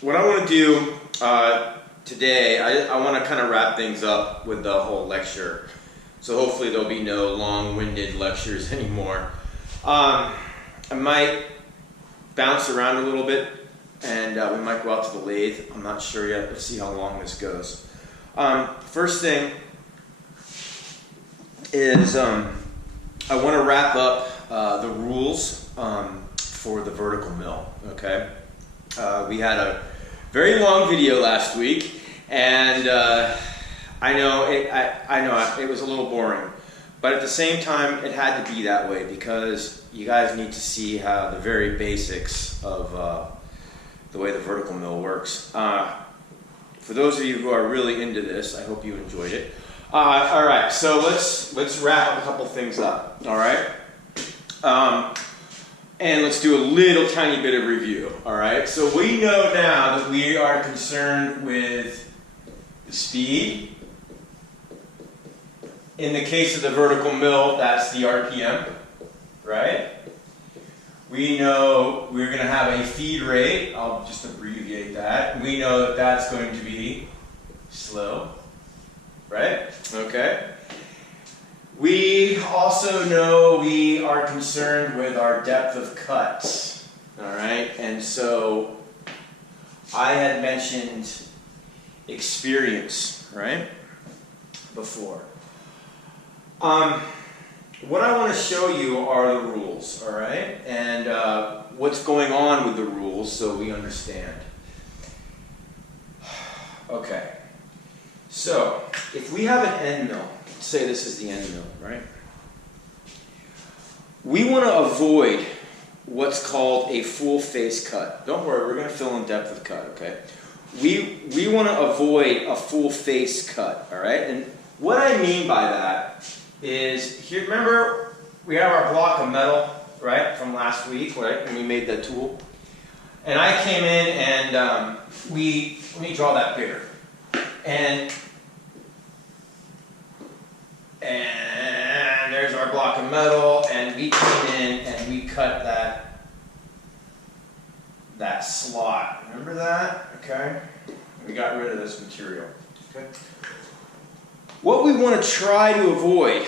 what I want to do today, I want to kind of wrap things up with the whole lecture. So hopefully there'll be no long-winded lectures anymore. I might bounce around a little bit, and we might go out to the lathe. I'm not sure yet. Let's see how long this goes. First thing is I want to wrap up the rules for the vertical mill. Okay, we had a very long video last week, and I know it was a little boring, but at the same time it had to be that way because you guys need to see how the very basics of the way the vertical mill works. For those of you who are really into this, I hope you enjoyed it. All right, so let's wrap a couple things up. All right, and let's do a little tiny bit of review. All right, so we know now that we are concerned with the speed. In the case of the vertical mill, that's the RPM, right? We know we're going to have a feed rate. I'll just abbreviate that. We know that that's going to be slow, right? Okay. We also know we are concerned with our depth of cut, all right? And so I had mentioned experience, right, before. What I want to show you are the rules, all right, and what's going on with the rules so we understand. Okay, so if we have an end mill, let's say this is the end mill, right? We want to avoid what's called a full face cut. Don't worry, we're going to fill in depth of cut, okay? We want to avoid a full face cut, all right? And what I mean by that is, here, remember we have our block of metal, right, from last week, right, when we made the tool? And I came in and let me draw that bigger. And there's our block of metal, and we came in and we cut that slot. Remember that? Okay? We got rid of this material. Okay? What we want to try to avoid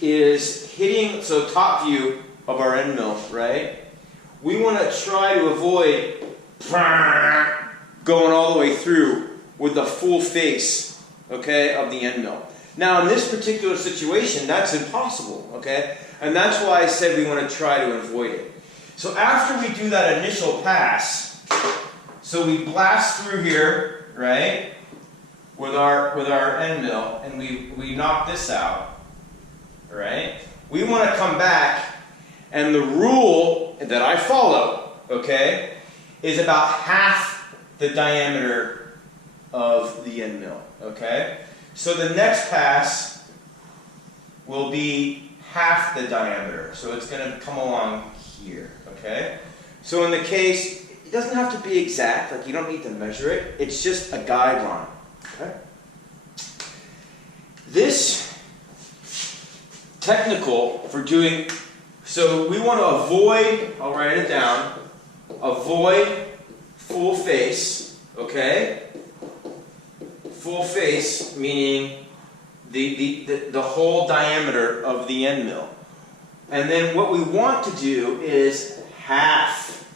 is hitting, so top view of our end mill, right? We want to try to avoid going all the way through with the full face, okay, of the end mill. Now in this particular situation, that's impossible, okay? And that's why I said we want to try to avoid it. So after we do that initial pass, so we blast through here, right? With our end mill, and we knock this out, right? We want to come back, and the rule that I follow, okay, is about half the diameter of the end mill, okay? So the next pass will be half the diameter, so it's going to come along here, okay? So in the case, it doesn't have to be exact, like you don't need to measure it, it's just a guideline. Okay. This technical for doing, so we want to avoid, I'll write it down, avoid full face, okay? Full face meaning the whole diameter of the end mill. And then what we want to do is half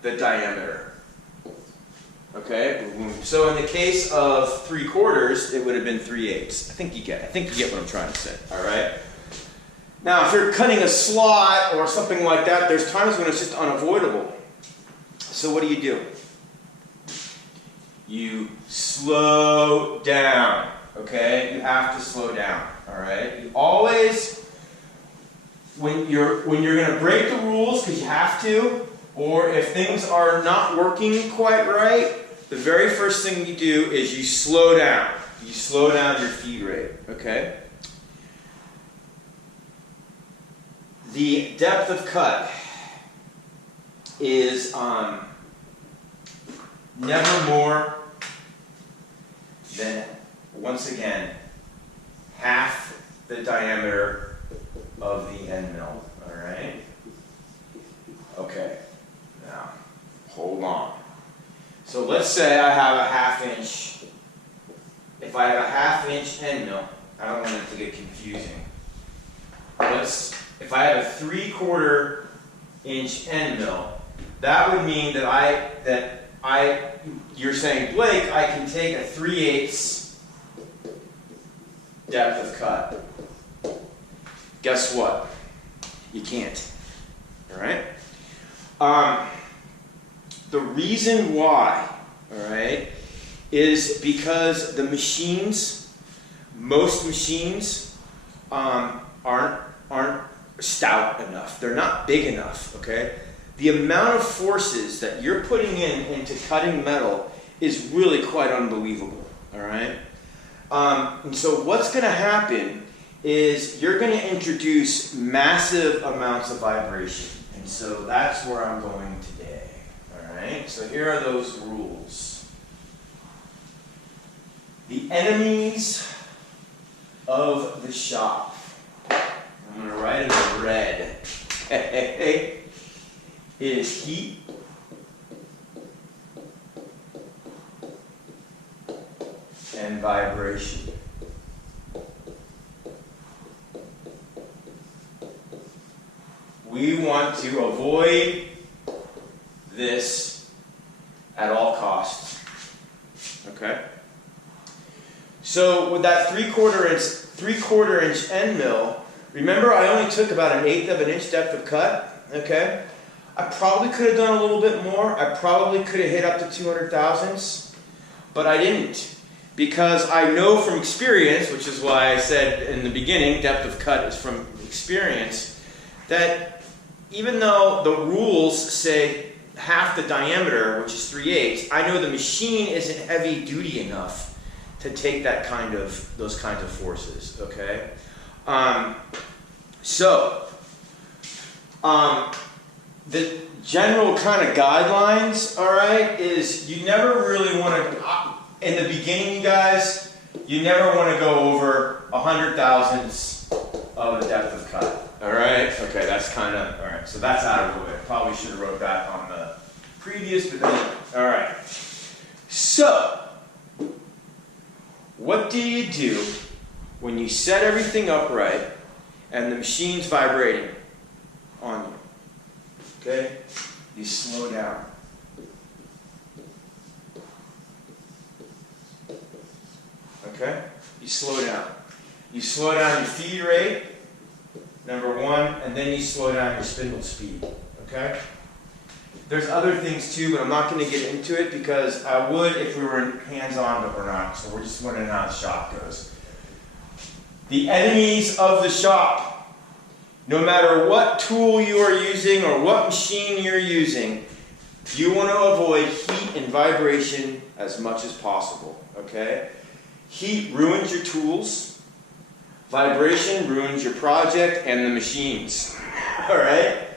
the diameter. Okay, so in the case of 3/4, it would have been 3/8. I think you get what I'm trying to say. All right. Now, if you're cutting a slot or something like that, there's times when it's just unavoidable. So what do? You slow down. Okay, you have to slow down. All right. You always, when you're going to break the rules because you have to, or if things are not working quite right, the very first thing you do is you slow down. You slow down your feed rate, okay? The depth of cut is never more than, once again, half the diameter of the end mill, all right? Okay, now, hold on. So let's say I have a 1/2 inch. If I have a 1/2 inch end mill, I don't want it to get confusing. If I have a 3/4 inch end mill, that would mean that you're saying, Blake, I can take a 3/8 depth of cut. Guess what? You can't. All right? The reason why, all right, is because the machines, most machines, aren't stout enough. They're not big enough, okay? The amount of forces that you're putting into cutting metal is really quite unbelievable, all right? And so what's going to happen is you're going to introduce massive amounts of vibration. And so that's where I'm going today, all right? So here are those rules. The enemies of the shop. I'm going to write it in red. Okay? Is heat, and vibration. We want to avoid this at all costs. Okay? So with that 3/4 inch end mill, remember I only took about 1/8 of an inch depth of cut, okay? I probably could have done a little bit more. I probably could have hit up to 200 thousandths, but I didn't. Because I know from experience, which is why I said in the beginning, depth of cut is from experience, that even though the rules say half the diameter, which is 3/8, I know the machine isn't heavy duty enough to take those kinds of forces, okay? The general kind of guidelines, all right, is you never really want to, in the beginning, you guys, you never want to go over 100 thousandths of the depth of cut, all right? Okay, that's kind of, all right, so that's out of the way. Probably should have wrote that on the previous, but then, all right. So, what do you do when you set everything up right and the machine's vibrating on you? Okay? You slow down. Okay? You slow down. You slow down your feed rate, number one, and then you slow down your spindle speed. Okay? There's other things too, but I'm not going to get into it because I would if we were hands-on, but we're not. So we're just wondering how the shop goes. The enemies of the shop. No matter what tool you are using or what machine you're using, you want to avoid heat and vibration as much as possible. Okay? Heat ruins your tools. Vibration ruins your project and the machines. All right?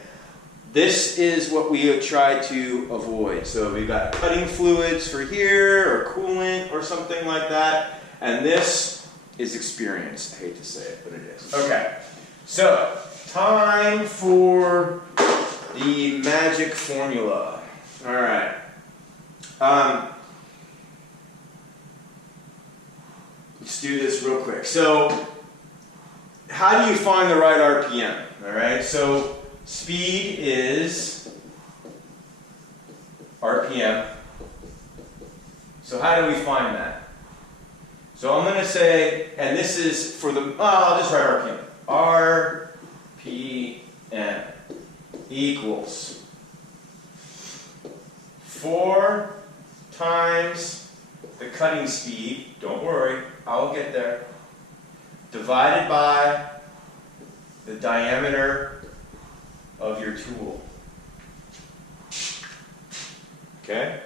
This is what we try to avoid. So we've got cutting fluids for here, or coolant, or something like that. And this is experience. I hate to say it, but it is. Okay. So, time for the magic formula. All right. Let's do this real quick. So, how do you find the right RPM? All right. So, speed is RPM. So, how do we find that? So, I'm going to say, and this is for the, I'll just write RPM. RPM equals 4 times the cutting speed, don't worry, I'll get there, divided by the diameter of your tool. Okay?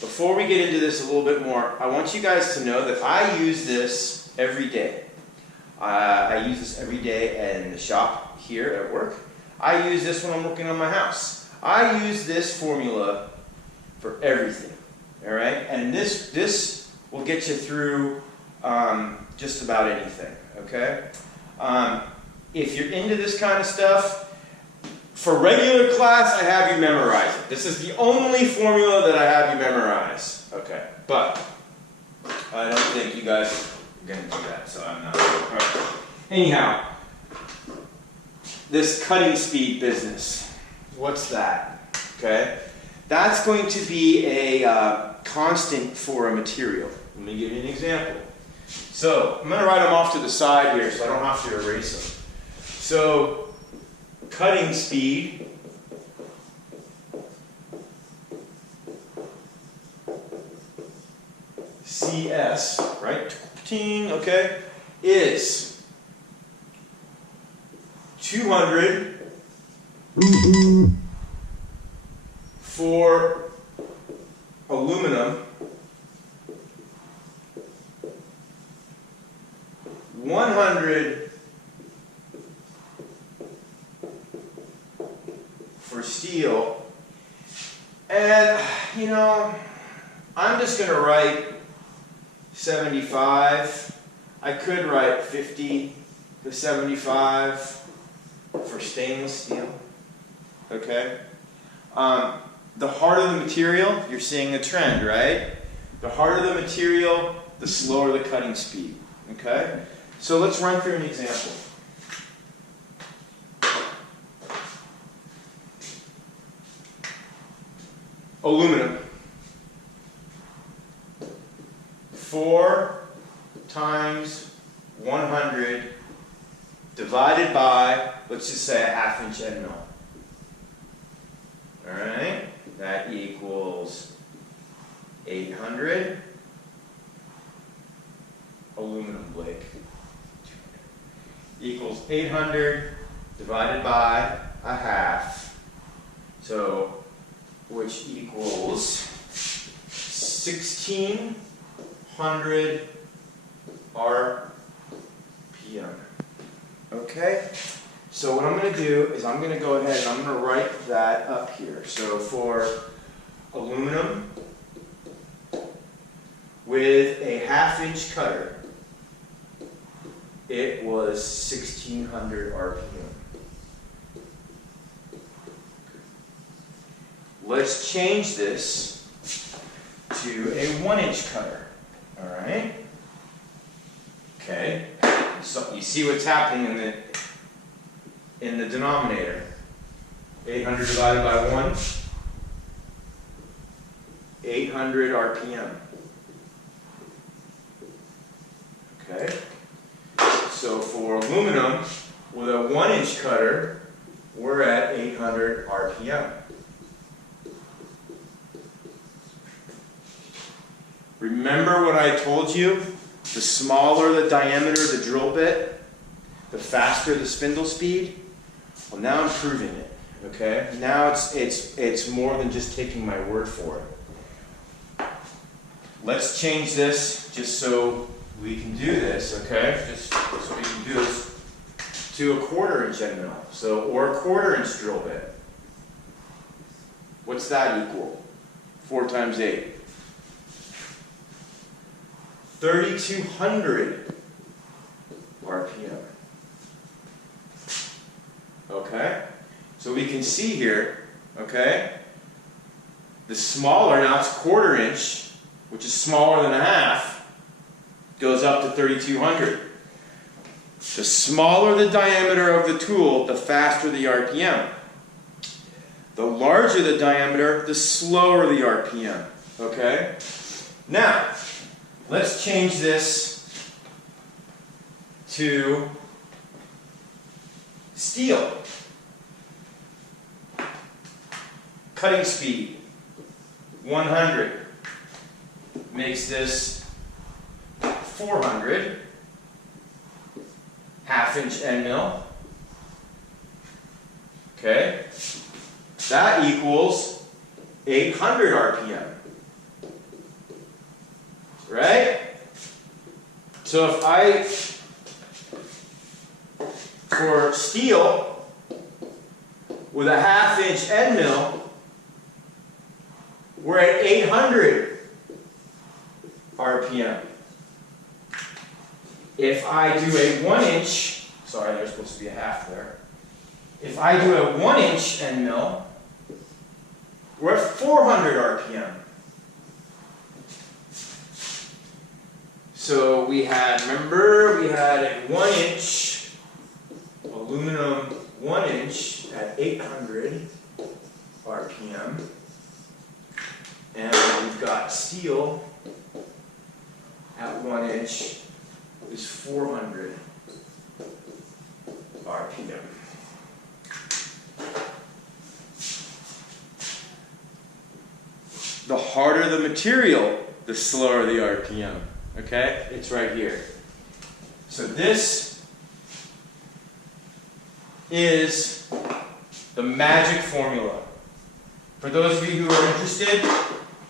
Before we get into this a little bit more, I want you guys to know that I use this every day. I use this every day in the shop here at work. I use this when I'm working on my house. I use this formula for everything, all right? And this will get you through just about anything, okay? If you're into this kind of stuff, For regular class, I have you memorize it. This is the only formula that I have you memorize. Okay, but I don't think you guys are going to do that, so I'm not. Okay. Anyhow, this cutting speed business, what's that? Okay, that's going to be a constant for a material. Let me give you an example. So I'm going to write them off to the side here so I don't have to erase them. So cutting speed CS, right? Okay, is 200 for aluminum, 100 for steel, and you know, I'm just going to write 75. I could write 50 to 75 for stainless steel. Okay? The harder the material, you're seeing a trend, right? The harder the material, the slower the cutting speed. Okay? So let's run through an example. Aluminum. 4 times 100 divided by, let's just say, a 1/2 inch end mill. Alright? That equals 800 aluminum Blake. Equals 800 divided by a 1/2. So, which equals 1600 RPM. Okay? So what I'm going to do is I'm going to go ahead and I'm going to write that up here. So for aluminum with a 1/2 inch cutter, it was 1600 RPM. Let's change this to a 1 inch cutter. Alright? Okay. So you see what's happening in the denominator. 800 divided by 1. 800 RPM. Okay. So for aluminum with a 1 inch cutter, we're at 800 RPM. Remember what I told you? The smaller the diameter of the drill bit, the faster the spindle speed. Well, now I'm proving it. Okay? Now it's more than just taking my word for it. Let's change this just so we can do this, okay? Just so we can do this to a 1/4 inch end mill. So, or a 1/4 inch drill bit. What's that equal? 4 times 8. 3200 RPM. Okay? So we can see here, okay? The smaller, now it's 1/4 inch, which is smaller than a 1/2, goes up to 3200. The smaller the diameter of the tool, the faster the RPM. The larger the diameter, the slower the RPM. Okay? Now, let's change this to steel. Cutting speed, 100. Makes this 400. 1/2 inch end mill. Okay? That equals 800 RPM. Right? So if for steel, with a 1/2 inch end mill, we're at 800 RPM. If I do a 1 inch, sorry, there's supposed to be a 1/2 there. If I do a 1-inch end mill, we're at 400 RPM. So we had, remember, we had a 1-inch aluminum 1-inch at 800 RPM. And we've got steel at 1-inch is 400 RPM. The harder the material, the slower the RPM. Okay? It's right here. So this is the magic formula. For those of you who are interested,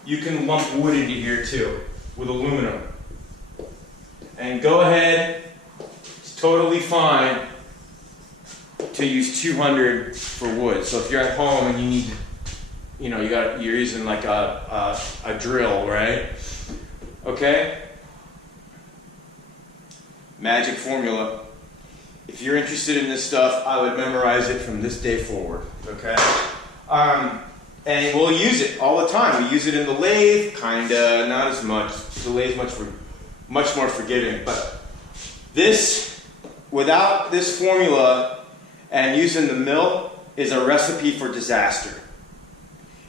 you can lump wood into here too, with aluminum. And go ahead, it's totally fine to use 200 for wood. So if you're at home and you need, you're using like a drill, right? Okay? Magic formula. If you're interested in this stuff, I would memorize it from this day forward, okay? And we'll use it all the time. We use it in the lathe, kinda, not as much. The lathe much more forgiving. But this, without this formula and using the mill, is a recipe for disaster.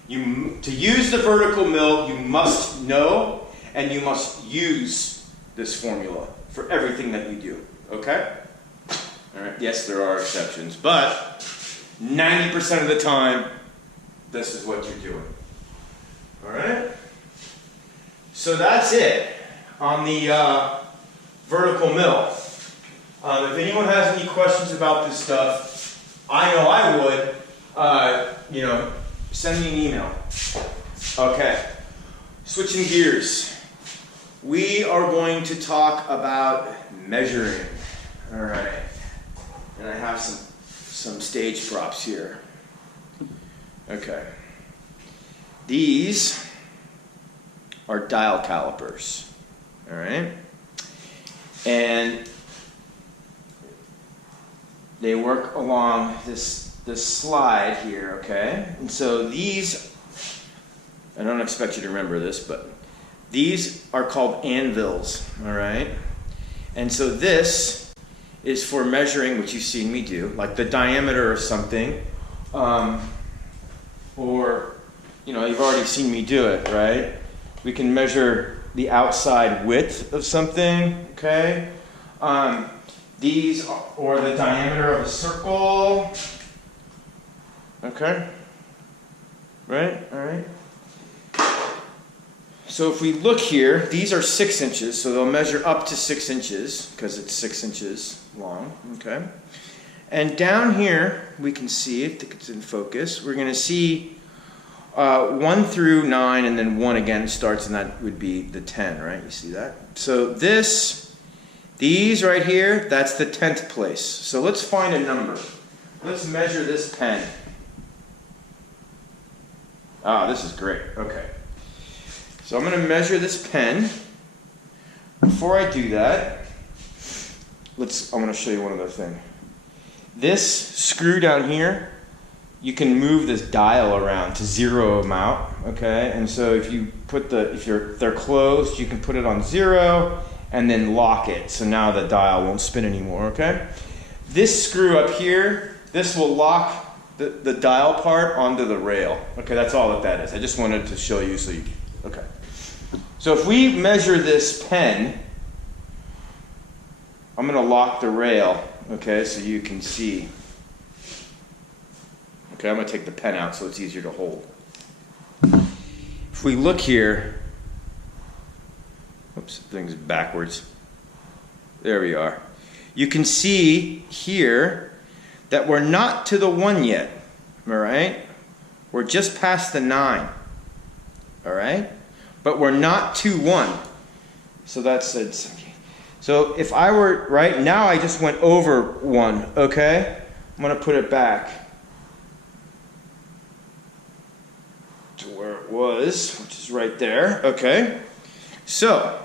To use the vertical mill, you must know and you must use this formula for everything that you do, okay? All right, yes, there are exceptions, but 90% of the time, this is what you're doing. All right? So that's it on the vertical mill. If anyone has any questions about this stuff, I know I would, send me an email. Okay, switching gears. We are going to talk about measuring. All right, and I have some stage props here. Okay, these are dial calipers. All right, and they work along this slide here. Okay, and so these, I don't expect you to remember this, but these are called anvils, all right? And so this is for measuring, which you've seen me do, like the diameter of something, or, you've already seen me do it, right? We can measure the outside width of something, okay? These, or the diameter of a circle, okay? Right, all right? So if we look here, these are 6 inches, so they'll measure up to 6 inches, because it's 6 inches long, okay? And down here, we can see, I think it's in focus, we're going to see 1 through 9, and then 1 again starts, and that would be the 10, right? You see that? So these right here, that's the 10th place. So let's find a number. Let's measure this pen. Ah, this is great, okay. So I'm going to measure this pen. Before I do that, I'm going to show you one other thing. This screw down here, you can move this dial around to zero them out, okay? And so if they're closed, you can put it on 0 and then lock it. So now the dial won't spin anymore, okay? This screw up here, this will lock the dial part onto the rail. Okay, that's all that is. I just wanted to show you okay. So if we measure this pen, I'm going to lock the rail, okay, so you can see. Okay, I'm going to take the pen out so it's easier to hold. If we look here, oops, thing's backwards. There we are. You can see here that we're not to the 1 yet, all right? We're just past the 9, all right? But we're not to 1. So that's it. So if I were, right, now I just went over 1, okay? I'm going to put it back to where it was, which is right there, okay? So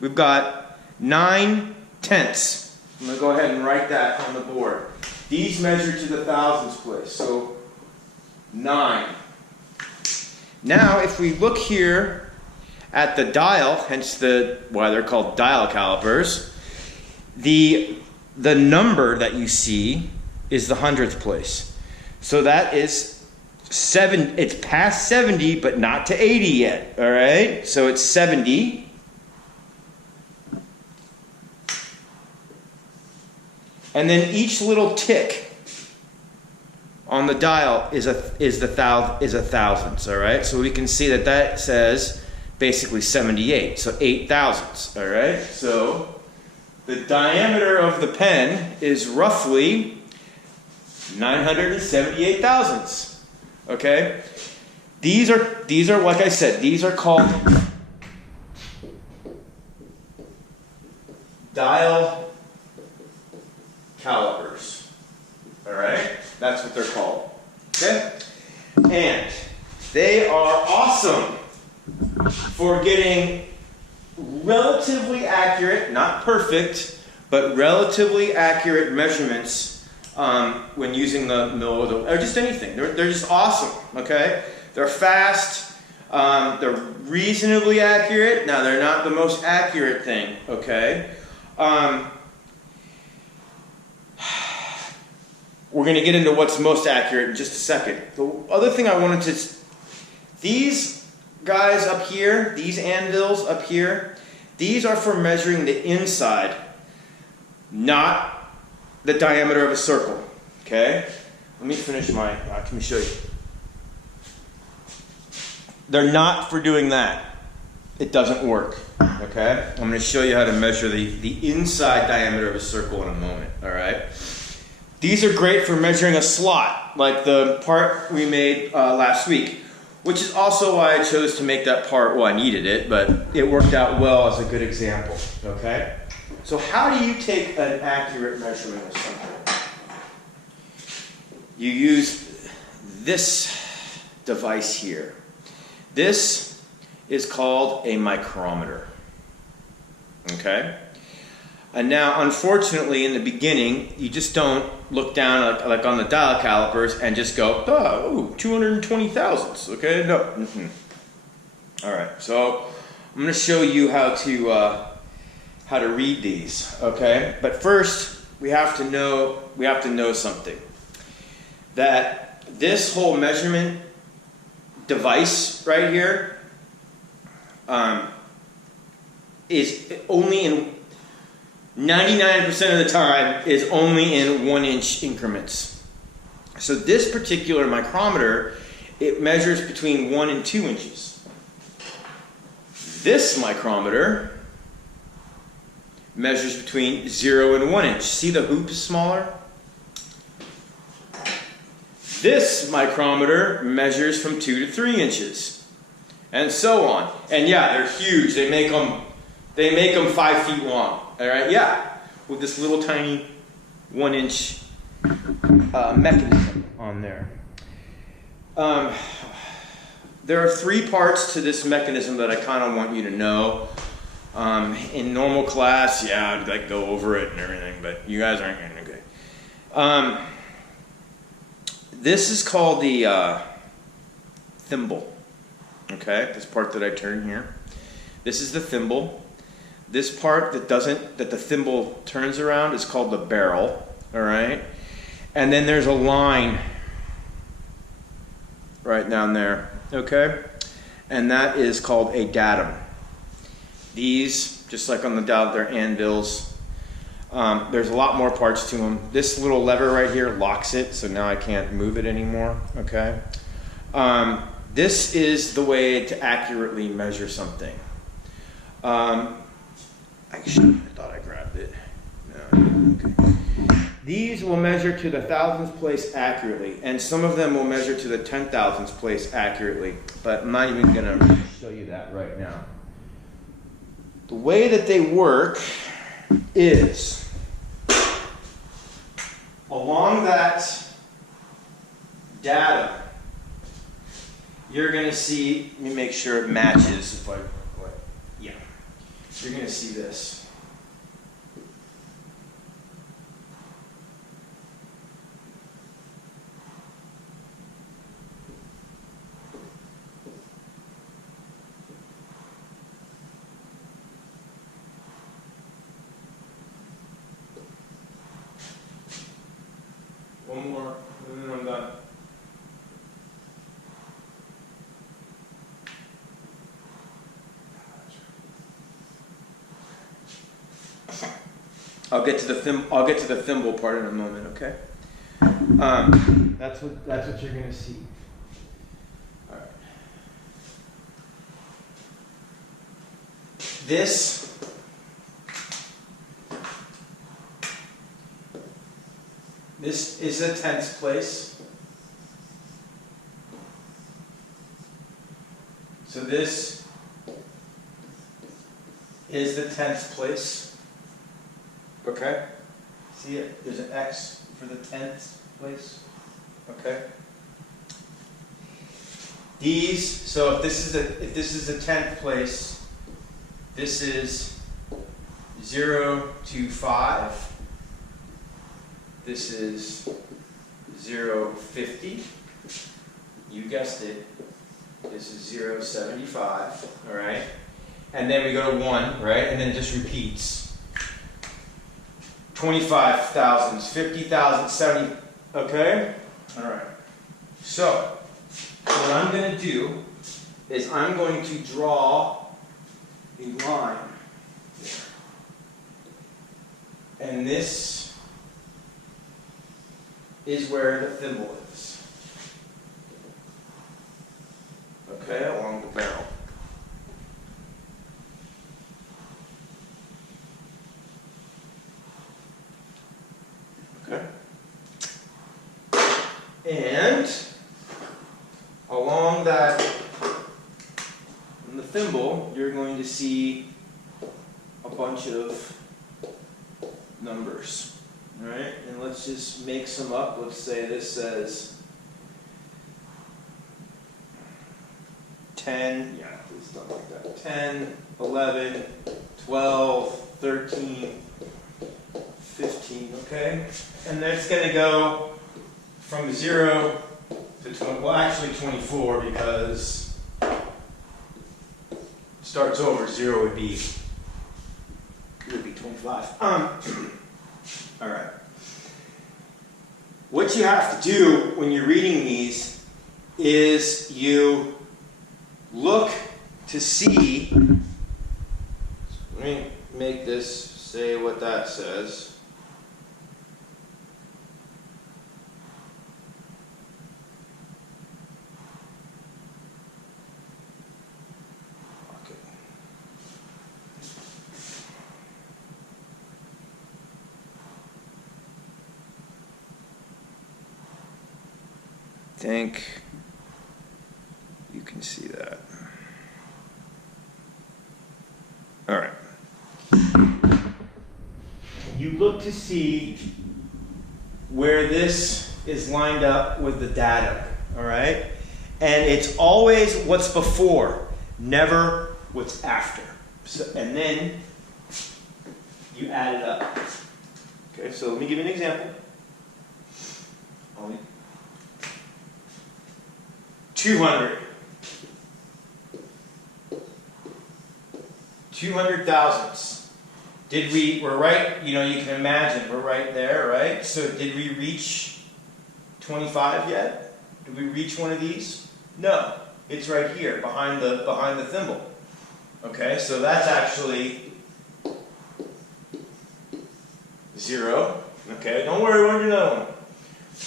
we've got 9/10. I'm going to go ahead and write that on the board. These measure to the thousandths place. So 9. Now, if we look here at the dial, hence why they're called dial calipers, the number that you see is the hundredth place. So that is 7. It's past 70, but not to 80 yet. All right. So it's 70. And then each little tick on the dial is a thousandths, all right? So we can see that says basically 78, so 8 thousandths, all right? So the diameter of the pen is roughly 978 thousandths, okay? These are like I said, these are called dial calipers. All right? That's what they're called. Okay? And they are awesome for getting relatively accurate, not perfect, but relatively accurate measurements when using the mill or just anything. They're just awesome. Okay? They're fast. They're reasonably accurate. Now, they're not the most accurate thing. Okay? We're going to get into what's most accurate in just a second. The other thing I wanted to... These guys up here, these anvils up here, these are for measuring the inside, not the diameter of a circle. Okay? Let me finish my... let me show you. They're not for doing that. It doesn't work. Okay? I'm going to show you how to measure the inside diameter of a circle in a moment. All right? These are great for measuring a slot, like the part we made last week, which is also why I chose to make that part. Well, I needed it, but it worked out well as a good example, okay? So how do you take an accurate measurement of something? You use this device here. This is called a micrometer, okay? And now, unfortunately, in the beginning, you just don't look down like on the dial calipers and just go, oh, 220 thousandths, okay? No. Mm-hmm. All right, so I'm going to show you how to read these, okay? But first, we have to know something. That this whole measurement device right here is only in 99% of the time is only in 1-inch increments. So this particular micrometer, it measures between 1 and 2 inches. This micrometer measures between 0 and 1 inch. See the hoop is smaller? This micrometer measures from 2 to 3 inches. And so on. And yeah, they're huge. They make them 5 feet long. All right, yeah, with this little tiny 1-inch mechanism on there. There are 3 parts to this mechanism that I kind of want you to know. In normal class, yeah, I'd like go over it and everything, but you guys aren't going to. Okay. This is called the thimble. Okay, this part that I turn here. This is the thimble. This part that the thimble turns around is called the barrel, all right? And then there's a line right down there, okay? And that is called a datum. These, just like on the dial, they're anvils. There's a lot more parts to them. This little lever right here locks it, so now I can't move it anymore, okay? This is the way to accurately measure something. Actually, I thought I grabbed it. No, okay. These will measure to the thousandth place accurately, and some of them will measure to the 10,000th place accurately, but I'm not even going to show you that right now. The way that they work is along that data, you're going to see, let me make sure it matches. Yeah. You're going to see this. One more, and then I'm done. I'll get to the thimble part in a moment, okay? That's what you're gonna see. All right. This is a tenth place. So this is the tenth place. Okay? See it? There's an X for the tenth place. Okay? So if this is the tenth place, this is 0 to 5. This is 0.50. You guessed it. This is 0.75. All right? And then we go to 1, right? And then it just repeats. 25,000s, 50,000, 70, okay? All right. So, what I'm going to do is I'm going to draw a line here. And this is where the thimble is. Okay, along the barrel. Okay. And along that, in the thimble, you're going to see a bunch of numbers. All right, and let's just make some up. Let's say this says 10, yeah, please don't like that. 10, 11, 12, 13, 15, okay? And that's going to go from 0 to 20, well actually 24 because it starts over. 0 would be 25. All right. What you have to do when you're reading these is you look to see, let me make this say what that says. I think you can see that. All right. You look to see where this is lined up with the data, all right? And it's always what's before, never what's after. So, and then you add it up. Okay, so let me give you an example. 200. 200 thousandths. We're right, you can imagine, we're right there, right? So did we reach 25 yet? Did we reach one of these? No, it's right here, behind the thimble. Okay, so that's actually 0. Okay, don't worry, we're going to do another one.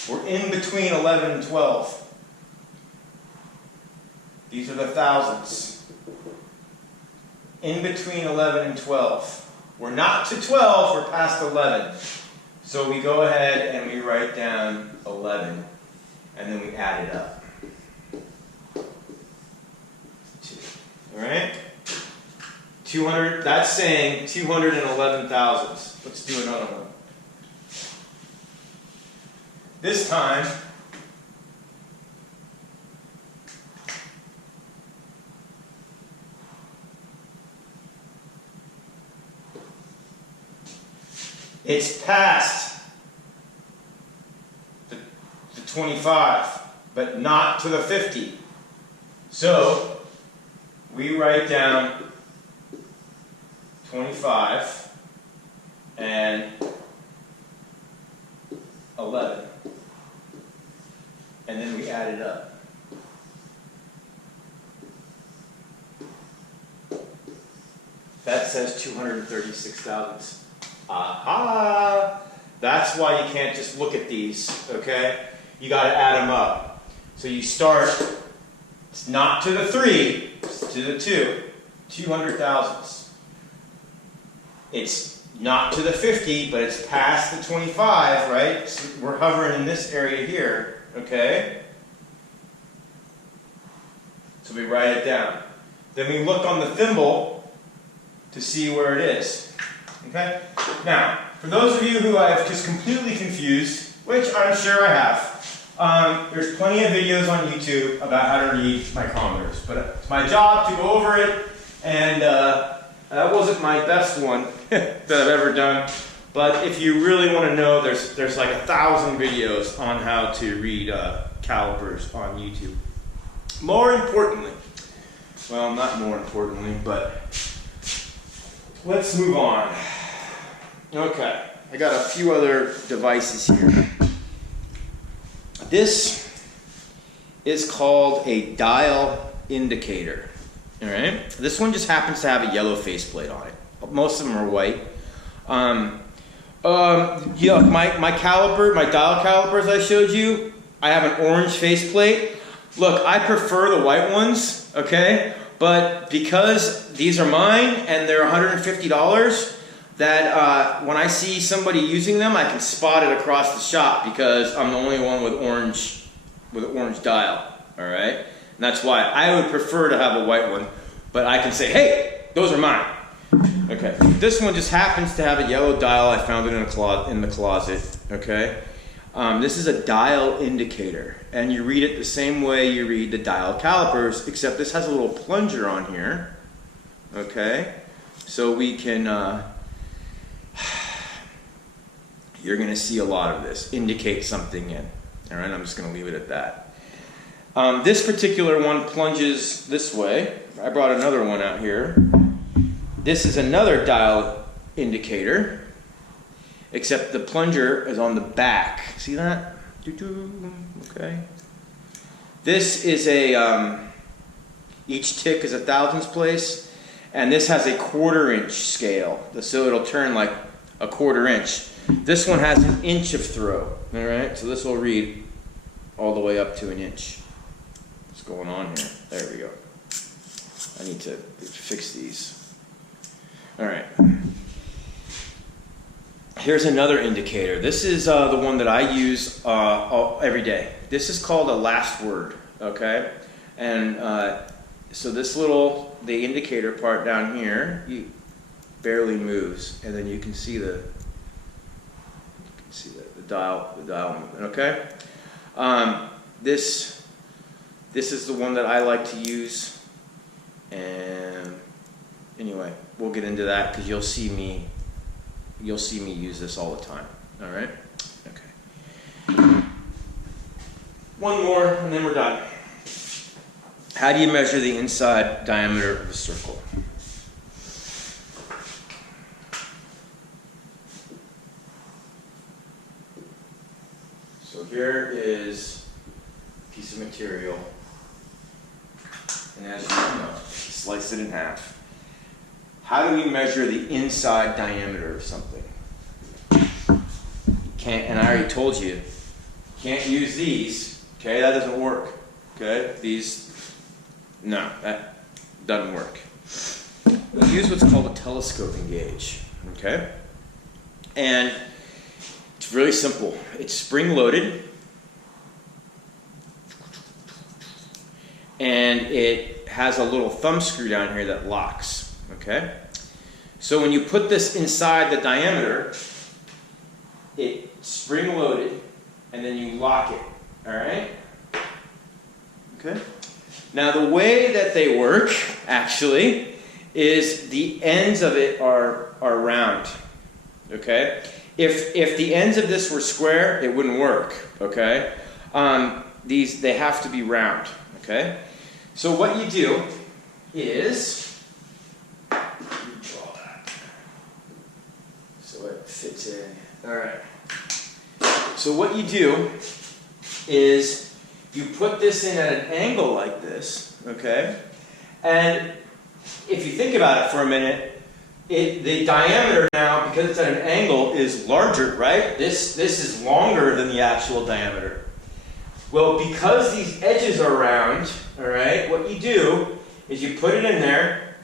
We're in between 11 and 12. These are the thousandths. In between 11 and 12. We're not to 12, we're past 11. So we go ahead and we write down 11. And then we add it up. 2. Alright? 200, that's saying 211 thousandths. Let's do another one. This time, it's past the 25, but not to the 50. So, we write down 25 and 11. and then we add it up. That says 236 thousandths. Aha! That's why you can't just look at these, okay? You got to add them up. So you start, it's not to the 3, it's to the 2. 200 thousandths. It's not to the 50, but it's past the 25, right? So we're hovering in this area here, okay? So we write it down. Then we look on the thimble to see where it is, okay? Now, for those of you who I've just completely confused, which I'm sure I have, there's plenty of videos on YouTube about how to read micrometers, but it's my job to go over it, and that wasn't my best one that I've ever done. But if you really want to know, there's like 1,000 videos on how to read calipers on YouTube. More importantly, well, not more importantly, but let's move on. Okay, I got a few other devices here. This is called a dial indicator. All right, this one just happens to have a yellow faceplate on it. Most of them are white. Yeah, my caliper, my dial calipers I showed you, I have an orange faceplate. Look, I prefer the white ones, okay? But because these are mine and they're $150, that when I see somebody using them, I can spot it across the shop because I'm the only one with an orange dial, all right? And that's why I would prefer to have a white one, but I can say, hey, those are mine. Okay, this one just happens to have a yellow dial. I found it in the closet, okay? This is a dial indicator, and you read it the same way you read the dial calipers, except this has a little plunger on here, okay? So we can, you're gonna see a lot of this, indicate something in, all right? I'm just gonna leave it at that. This particular one plunges this way. I brought another one out here. This is another dial indicator, except the plunger is on the back. See that? Okay. This is a, each tick is a thousandths place, and this has a 1/4 inch scale, so it'll turn like a 1/4 inch. This one has an inch of throw, all right? So this will read all the way up to an inch. What's going on here? There we go. I need to fix these. All right. Here's another indicator. This is the one that I use every day. This is called a last word, okay? And so this little, the indicator part down here, barely moves, and then you can see the dial movement, okay? This is the one that I like to use, and anyway, we'll get into that because you'll see me use this all the time. All right? Okay. One more, and then we're done. How do you measure the inside diameter of a circle? So here is a piece of material, and as you know, slice it in half. How do we measure the inside diameter of something? Can't, and I already told you, can't use these, okay? That doesn't work, okay? These, no, that doesn't work. We use what's called a telescoping gauge, okay? And it's really simple. It's spring-loaded, and it has a little thumb screw down here that locks. Okay? So when you put this inside the diameter, it's spring-loaded, and then you lock it. All right? Okay? Now the way that they work, actually, is the ends of it are round. Okay? If the ends of this were square, it wouldn't work. Okay? They have to be round. Okay? So what you do is, fits in. All right. So what you do is you put this in at an angle like this, okay? And if you think about it for a minute, the diameter now, because it's at an angle, is larger, right? This is longer than the actual diameter. Well, because these edges are round, all right, what you do is you put it in there,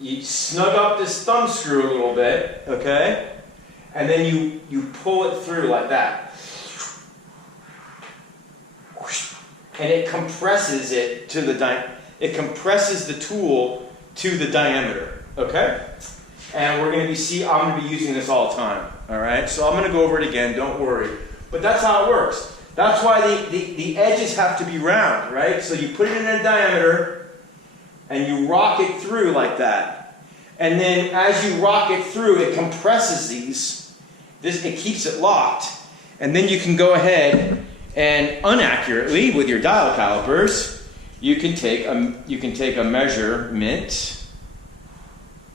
you snug up this thumb screw a little bit, okay? And then you pull it through like that. And it compresses it to it compresses the tool to the diameter, okay? And I'm going to be using this all the time, all right? So I'm going to go over it again, don't worry. But that's how it works. That's why the edges have to be round, right? So you put it in a diameter, and you rock it through like that. And then as you rock it through, it compresses these. It keeps it locked. And then you can go ahead and unaccurately, with your dial calipers, you can take a measurement.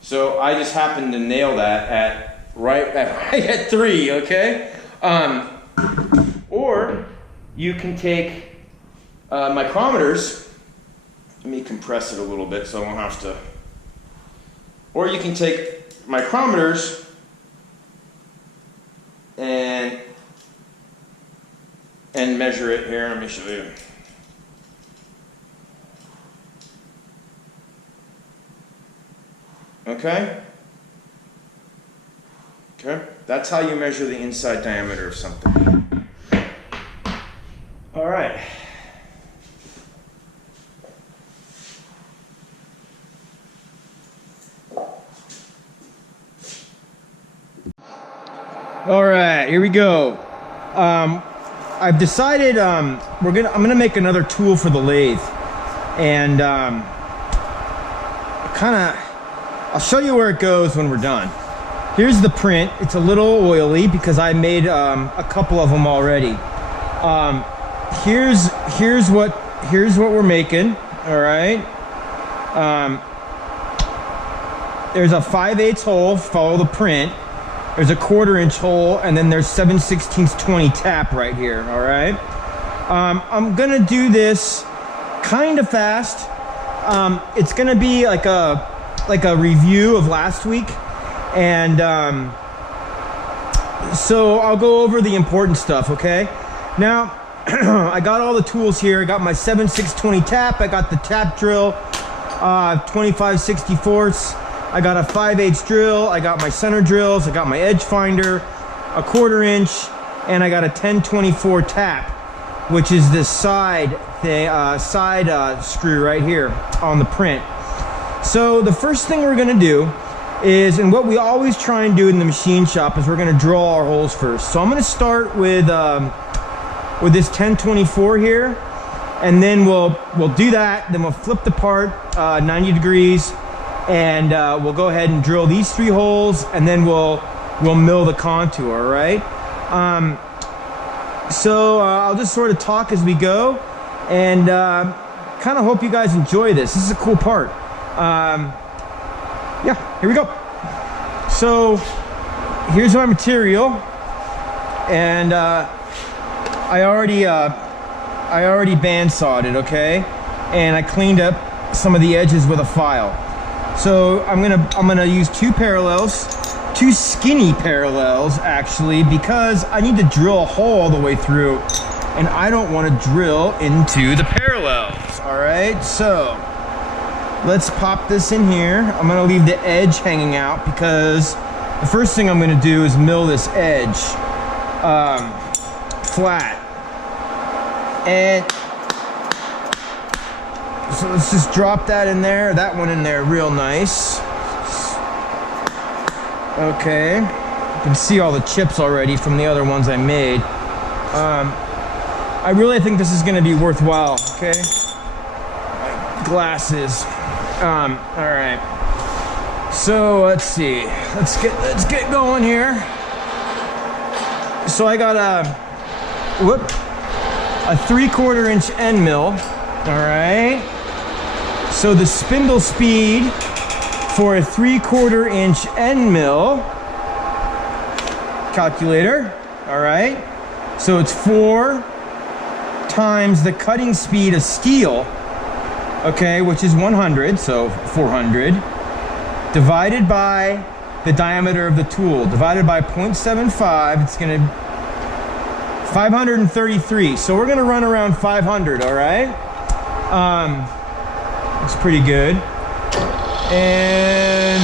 So I just happened to nail that right at 3, okay? Or you can take micrometers. Let me compress it a little bit so I won't have to. Or you can take micrometers and measure it here. Let me show you. Okay? Okay? That's how you measure the inside diameter of something. All right. All right, here we go. I've decided I'm gonna make another tool for the lathe, and I'll show you where it goes when we're done. Here's the print. It's a little oily because I made a couple of them already. Here's what we're making. All right. There's a 5/8 hole. Follow the print. There's a 1/4 inch hole, and then there's 7/16 20 tap right here. All right. I'm gonna do this kind of fast. It's gonna be like a review of last week, and so I'll go over the important stuff. Okay. Now I got all the tools here. I got my 7/6 20 tap. I got the tap drill, 25/64. I got a 5/8 drill, I got my center drills, I got my edge finder, a 1/4 inch, and I got a 1024 tap, which is this side screw right here on the print. So the first thing we're gonna do is, and what we always try and do in the machine shop, is we're gonna drill our holes first. So I'm gonna start with this 1024 here, and then we'll do that, then we'll flip the part 90 degrees, and we'll go ahead and drill these 3 holes, and then we'll mill the contour, right? So I'll just sort of talk as we go, and kind of hope you guys enjoy this. This is a cool part. Yeah, here we go. So here's my material, and I already bandsawed it, okay? And I cleaned up some of the edges with a file. So I'm gonna use 2 parallels, 2 skinny parallels actually, because I need to drill a hole all the way through, and I don't want to drill into the parallels. All right, so let's pop this in here. I'm gonna leave the edge hanging out because the first thing I'm gonna do is mill this edge flat. And so let's just drop that in there, that one in there real nice. Okay, you can see all the chips already from the other ones I made. I really think this is gonna be worthwhile, okay? Glasses. All right. So let's see, let's get going here. So I got a 3/4 inch end mill. All right. So the spindle speed for a 3/4 inch end mill, calculator, all right. So it's 4 times the cutting speed of steel, okay, which is 100, so 400, divided by the diameter of the tool, divided by 0.75, it's gonna 533. So we're gonna run around 500, all right? It's pretty good. And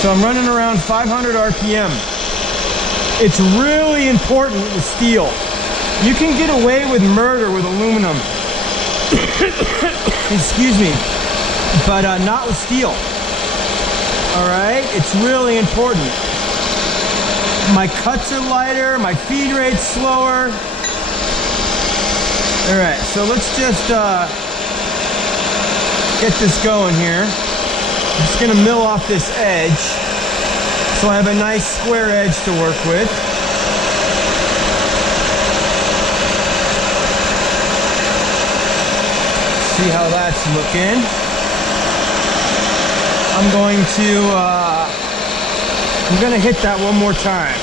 so I'm running around 500 RPM. It's really important with steel. You can get away with murder with aluminum. Excuse me. But not with steel. All right? It's really important. My cuts are lighter, my feed rate's slower. All right, so let's just get this going here. I'm just gonna mill off this edge so I have a nice square edge to work with. See how that's looking. I'm gonna hit that one more time.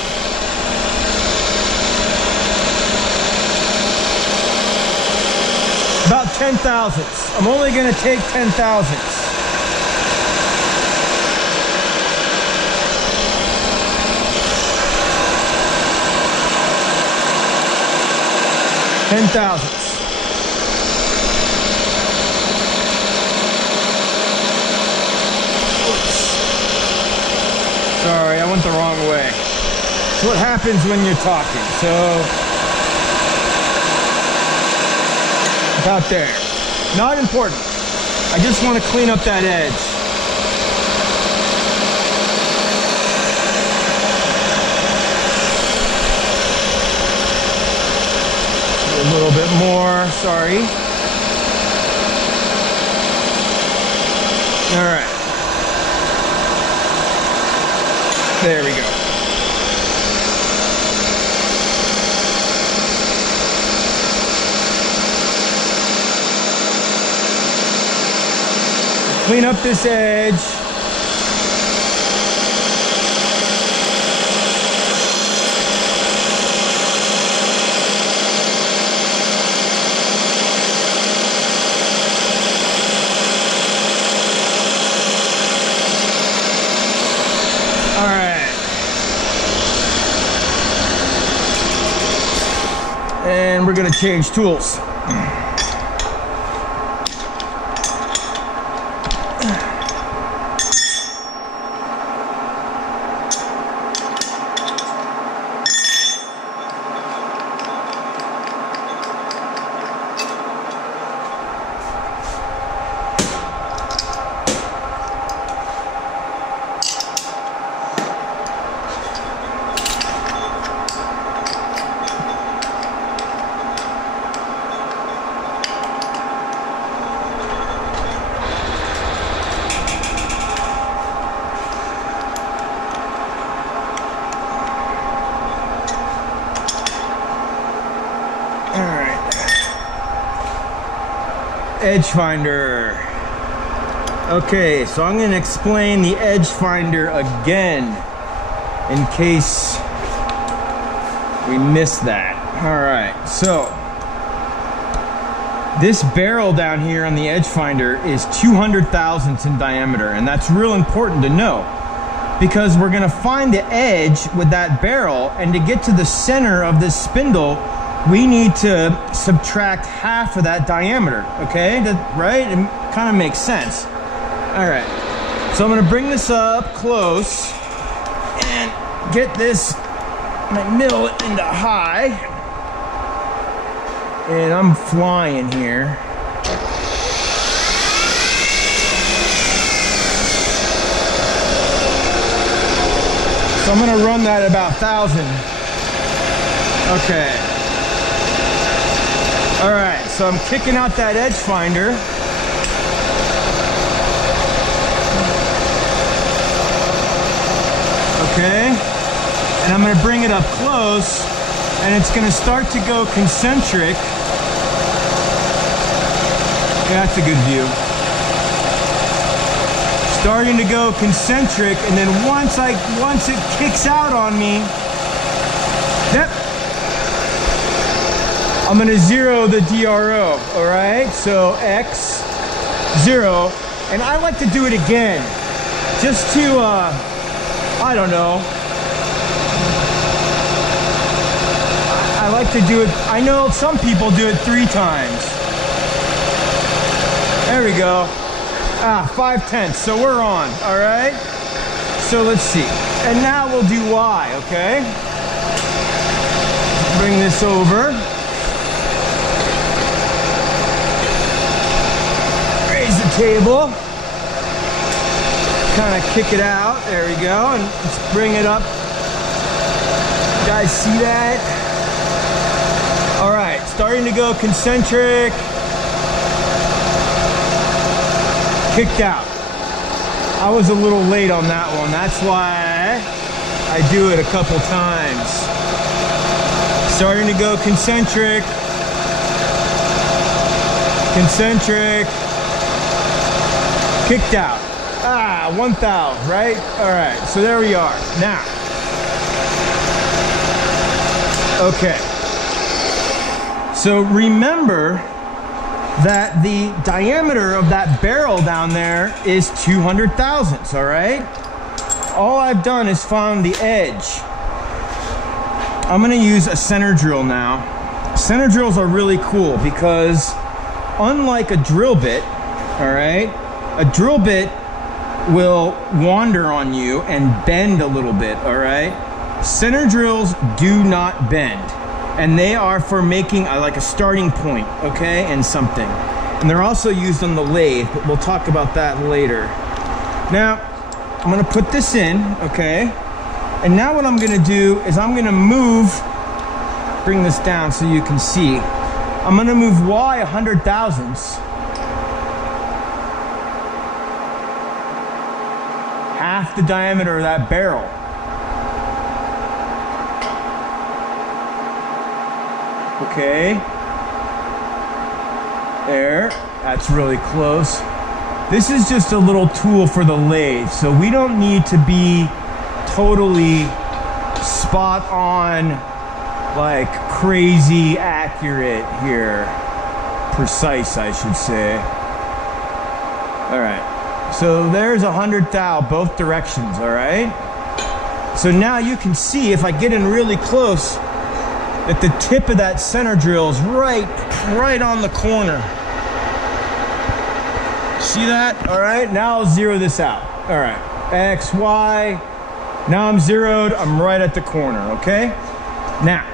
About 10 thousandths. I'm only gonna take 10 thousandths. Sorry, I went the wrong way. It's what happens when you're talking. So, about there. Not important. I just want to clean up that edge. A little bit more, sorry. All right. There we go. Clean up this edge. All right. And we're gonna change tools. Edge finder. Okay, so I'm going to explain the edge finder again in case we missed that. All right, so this barrel down here on the edge finder is 200 thousandths in diameter, and that's real important to know because we're going to find the edge with that barrel, and to get to the center of this spindle we need to subtract half of that diameter, okay? Right? It kind of makes sense. All right, so I'm gonna bring this up close and get this, my mill into high. And I'm flying here. So I'm gonna run that about 1,000. Okay. All right, so I'm kicking out that edge finder. Okay, and I'm gonna bring it up close, and it's gonna start to go concentric. Yeah, that's a good view. Starting to go concentric, and then once it kicks out on me, I'm gonna zero the DRO, all right? So X, 0, and I like to do it again, just to, I don't know. I like to do it, I know some people do it 3 times. There we go. 5/10, so we're on, all right? So let's see. And now we'll do Y, okay? Bring this over. Raise the table. Kind of kick it out. There we go. And let's bring it up. You guys see that? All right, starting to go concentric. Kicked out. I was a little late on that one. That's why I do it a couple times. Starting to go concentric. Concentric. Kicked out. 1,000, right? All right, so there we are. Now, okay. So remember that the diameter of that barrel down there is 200 thousandths, all right? All I've done is found the edge. I'm gonna use a center drill now. Center drills are really cool because unlike a drill bit, all right, a drill bit will wander on you and bend a little bit, all right? Center drills do not bend. And they are for making like a starting point, okay, and something. And they're also used on the lathe, but we'll talk about that later. Now, I'm gonna put this in, okay? And now what I'm gonna do is I'm gonna move, bring this down so you can see. I'm gonna move Y 100 thousandths. Half the diameter of that barrel. Okay, there, that's really close. This is just a little tool for the lathe, so we don't need to be totally spot on, like crazy accurate here. Precise, I should say. All right, so there's 100 thou both directions, all right? So now you can see if I get in really close, that the tip of that center drill is right on the corner. See that? All right, now I'll zero this out. All right, X, Y. Now I'm zeroed, I'm right at the corner, okay? Now,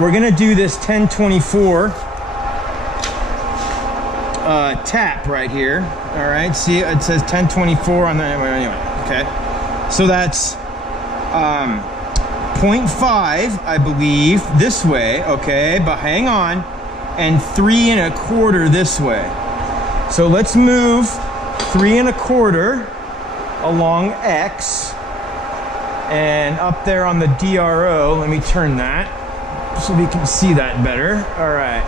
we're gonna do this 1024 tap right here. All right, see, it says 1024 on the, anyway, okay? So that's, 0.5, I believe, this way, okay, but hang on, and 3 1/4 this way. So let's move 3 1/4 along X, and up there on the DRO, let me turn that so we can see that better. All right,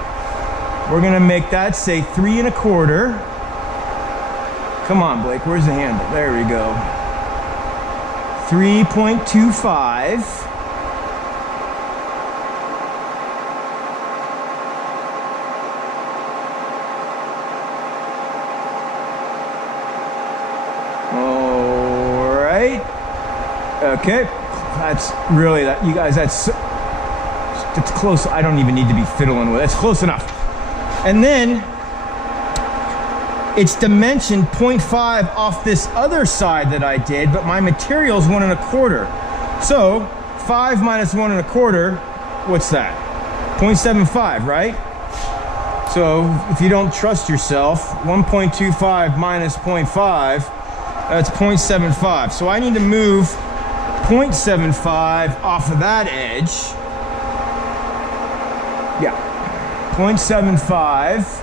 we're gonna make that say 3 1/4. Come on, Blake, where's the handle? There we go. 3.25. Okay, that's really that, you guys, that's close. I don't even need to be fiddling with it. It's close enough. And then it's dimensioned 0.5 off this other side that I did, but my material is 1 1/4. So 5 minus 1 1/4, what's that? 0.75, right? So if you don't trust yourself, 1.25 minus 0.5, that's 0.75. So I need to move 0.75 off of that edge. Yeah, 0.75.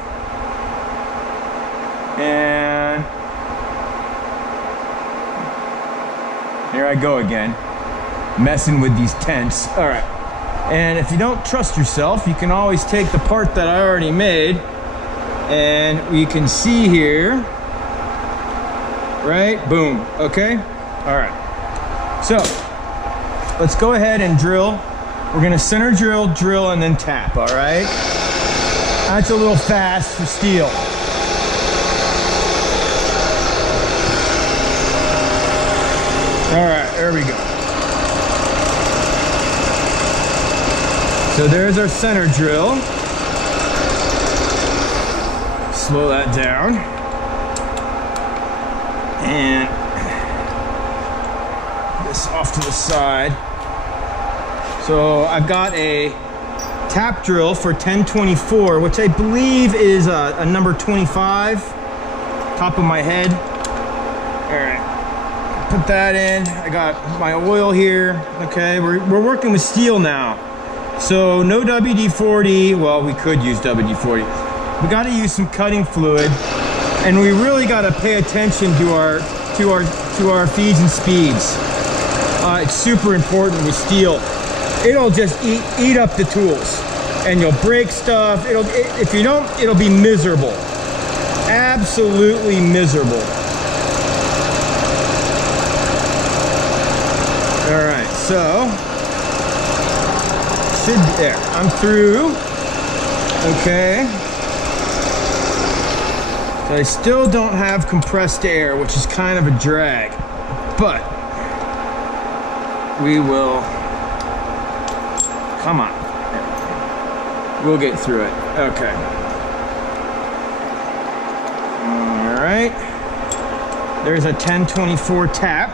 And here I go again, messing with these tents. All right, and if you don't trust yourself, you can always take the part that I already made, and we can see here, right? Boom, okay? All right. So let's go ahead and drill We're gonna center drill, drill, and then tap, all right? That's a little fast for steel. All right, there we go. So there's our center drill. Slow that down. And this off to the side. So I've got a tap drill for 1024, which I believe is a number 25, top of my head. All right, put that in. I got my oil here. Okay, we're working with steel now. So no WD-40, well, we could use WD-40. We gotta use some cutting fluid, and we really gotta pay attention to our feeds and speeds. It's super important with steel. It'll just eat up the tools, and you'll break stuff. If you don't, it'll be miserable. Absolutely miserable. All right, so there, I'm through. Okay. So I still don't have compressed air, which is kind of a drag, but we will. Come on. We'll get through it. Okay. All right. There's a 1024 tap.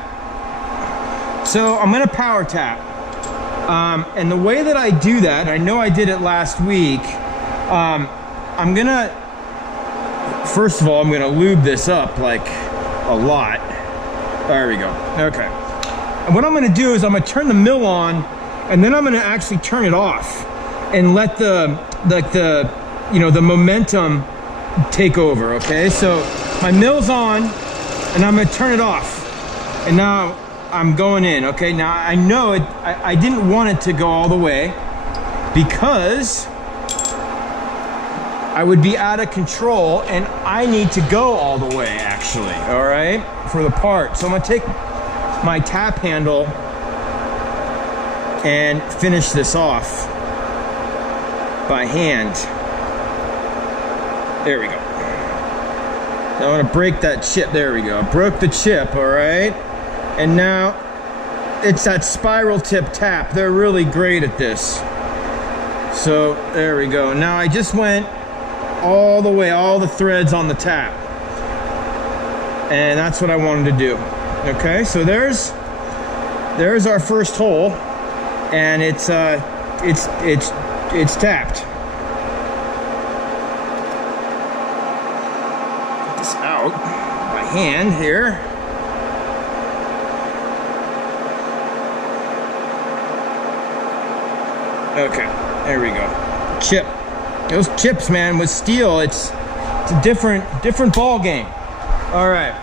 So I'm gonna power tap. And the way that I do that, I know I did it last week, I'm gonna, first of all, I'm gonna lube this up like a lot. There we go. Okay. And what I'm gonna do is I'm gonna turn the mill on, and then I'm gonna actually turn it off and let the momentum take over, okay? So my mill's on, and I'm gonna turn it off. And now I'm going in, okay? Now I know it, I didn't want it to go all the way because I would be out of control, and I need to go all the way actually, all right? For the part. So I'm gonna take my tap handle and finish this off by hand. There we go. So I'm gonna break that chip. There we go. I broke the chip, all right? And now it's that spiral tip tap. They're really great at this. So there we go. Now I just went all the way, all the threads on the tap. And that's what I wanted to do. Okay, so there's our first hole, and it's tapped. Get this out by hand here. Okay, there we go. Chip. Those chips, man, with steel, it's a different ball game. All right.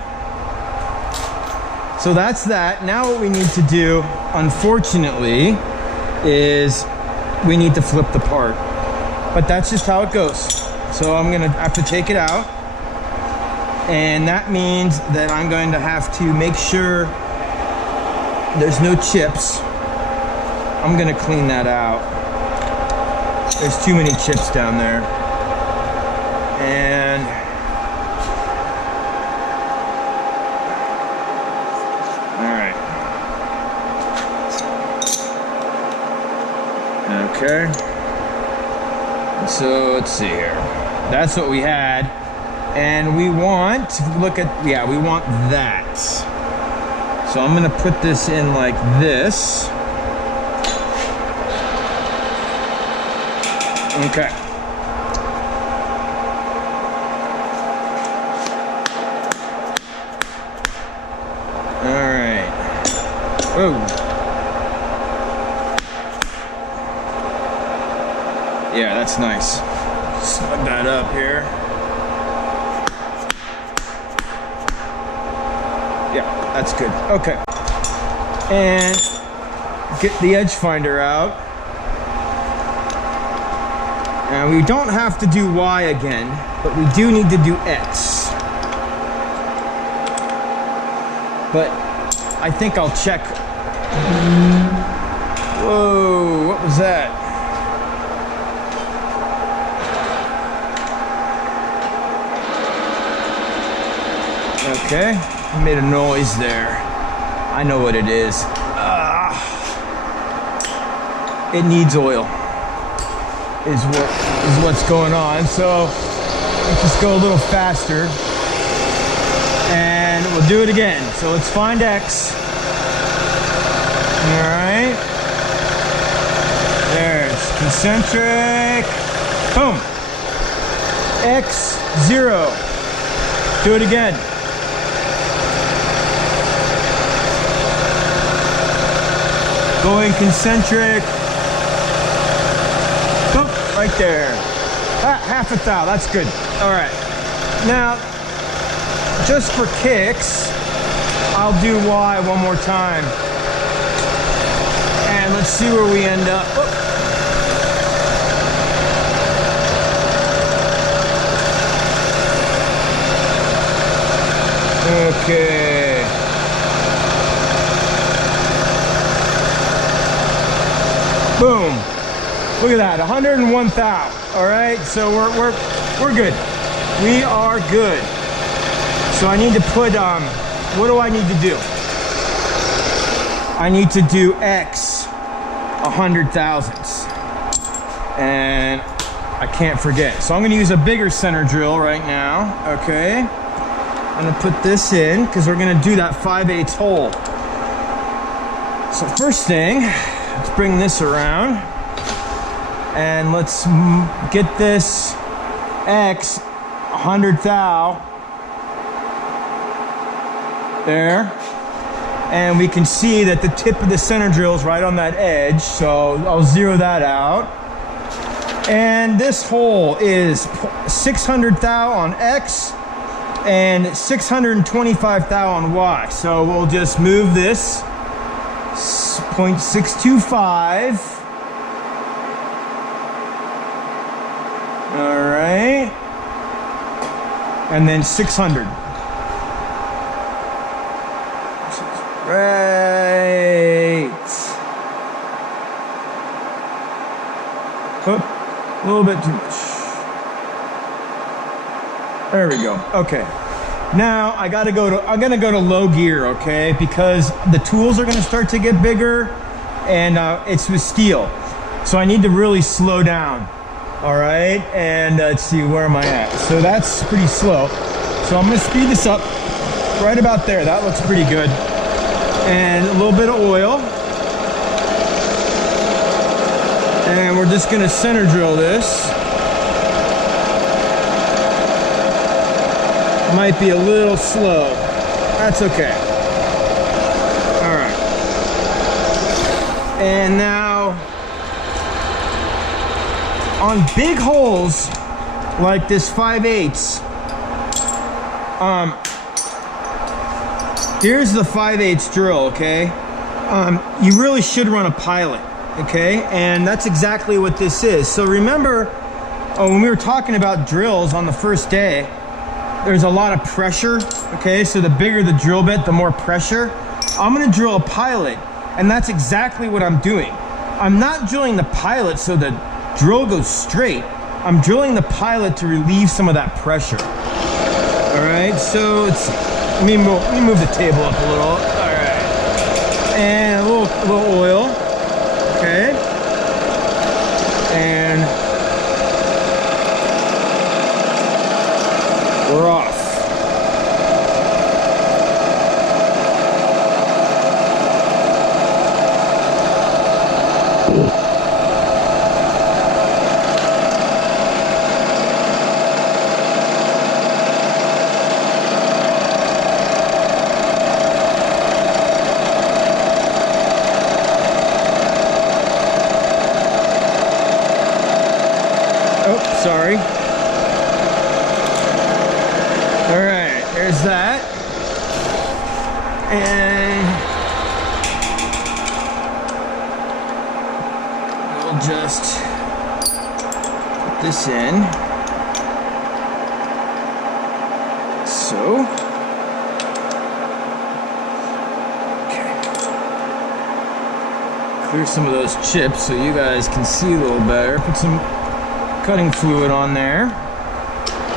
So that's that. Now what we need to do, unfortunately, is we need to flip the part. But that's just how it goes. So I'm gonna have to take it out. And that means that I'm going to have to make sure there's no chips. I'm gonna clean that out. There's too many chips down there. And all right. Okay. So let's see here. That's what we had. And we want to look at, yeah, we want that. So I'm gonna put this in like this. Okay. All right. Oh. Yeah, that's nice. Snug that up here. Yeah, that's good. Okay. And get the edge finder out. And we don't have to do Y again, but we do need to do X. But I think I'll check Whoa, what was that? Okay, I made a noise there. I know what it is. It needs oil, is what's going on. So let's just go a little faster and we'll do it again. So let's find X. All right, there's concentric, boom, X, 0. Do it again. Going concentric, boom, right there. Half a thou, that's good. All right, now, just for kicks, I'll do Y one more time. And let's see where we end up. Oh. Okay. Boom. Look at that, 101 thou. All right, so we're good. We are good. So I need to put, what do I need to do? I need to do X 100 thousandths. And I can't forget. So I'm gonna use a bigger center drill right now, okay? I'm gonna put this in because we're gonna do that 5/8 hole. So first thing, let's bring this around and let's get this X 100 thou there. And we can see that the tip of the center drill is right on that edge. So I'll zero that out. And this hole is 600 thou on X and 625 thou on Y. So we'll just move this 0.625. All right. And then 600. Right. Oh, a little bit too much. There we go. Okay. Now I'm gonna go to low gear, okay? Because the tools are gonna start to get bigger and it's with steel. So I need to really slow down. All right, and let's see, where am I at? So that's pretty slow. So I'm gonna speed this up right about there. That looks pretty good. And a little bit of oil. And we're just gonna center drill this. Might be a little slow. That's okay. All right. And now, on big holes like this 5/8, here's the 5/8 drill, okay? You really should run a pilot, okay? And that's exactly what this is. So remember, when we were talking about drills on the first day, there's a lot of pressure, okay? So the bigger the drill bit, the more pressure. I'm gonna drill a pilot, and that's exactly what I'm doing. I'm not drilling the pilot so the drill goes straight. I'm drilling the pilot to relieve some of that pressure. All right, so it's, let me move the table up a little. All right, and a little oil, okay, and we're off. Sorry. All right, there's that. And we'll just put this in. So. Okay. clear some of those chips so you guys can see a little better. Put some cutting fluid on there.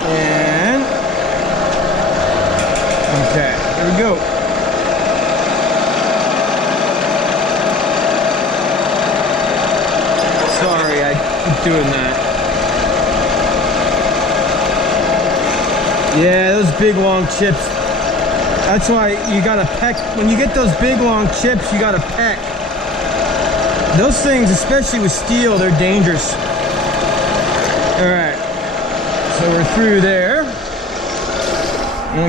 And okay, here we go. Sorry, I keep doing that. Yeah, those big long chips. That's why you gotta peck. When you get those big long chips, you gotta peck. Those things, especially with steel, they're dangerous. All right, so we're through there.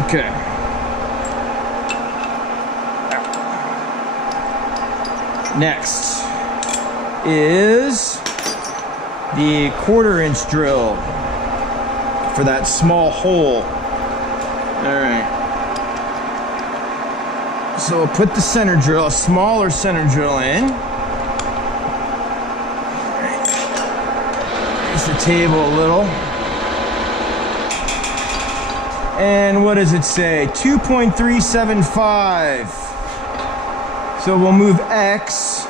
Okay. Next is the 1/4" drill for that small hole. All right. So we'll put the center drill, a smaller center drill in. Raise the table a little. And what does it say? 2.375. So we'll move X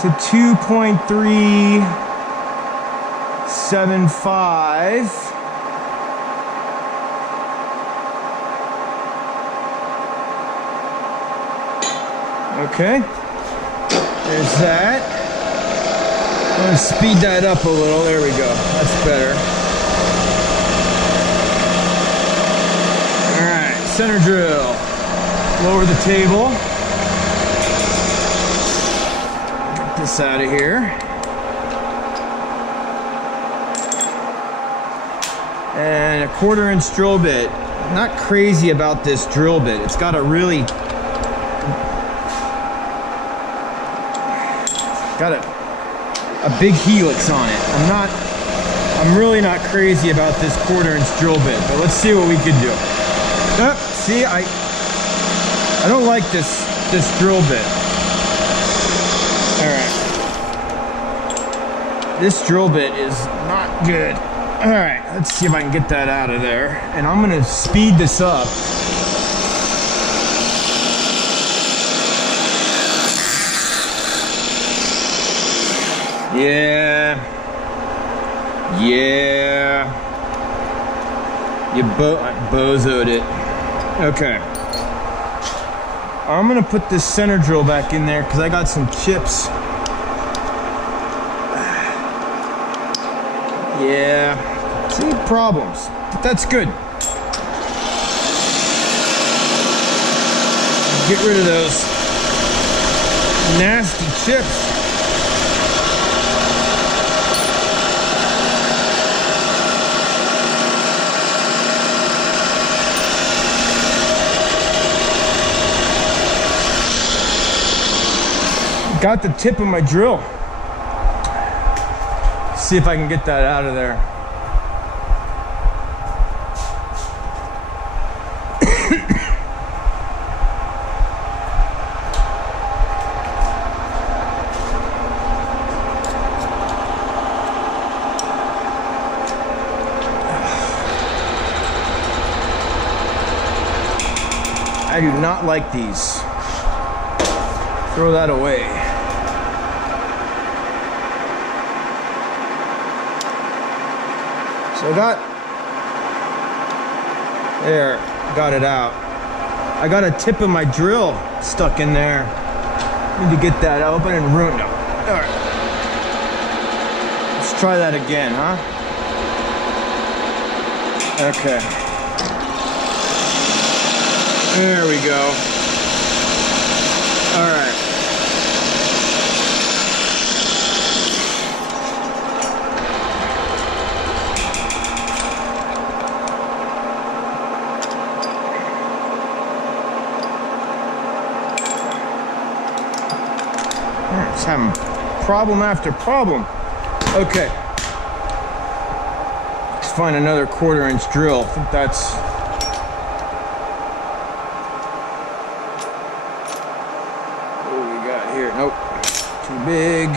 to 2.375. Okay, there's that. I'm gonna speed that up a little. There we go. That's better. All right, center drill. Lower the table. Get this out of here. And a 1/4" drill bit. I'm not crazy about this drill bit. It's got a really got a big helix on it. I'm really not crazy about this 1/4" drill bit, but let's see what we can do. See, I don't like this drill bit. All right, this drill bit is not good. All right, let's see if I can get that out of there, and I'm gonna speed this up. Yeah. You bozoed it. Okay. I'm gonna put this center drill back in there because I got some chips. Yeah. See, problems. But that's good. Get rid of those nasty chips. Got the tip of my drill. See if I can get that out of there. I do not like these. Throw that away. So I got it out. I got a tip of my drill stuck in there. Need to get that open and ruin it. All right. Let's try that again, huh? Okay. There we go. All right. Just having problem after problem. Okay. Let's find another 1/4" drill. I think that's. What do we got here? Nope. Too big.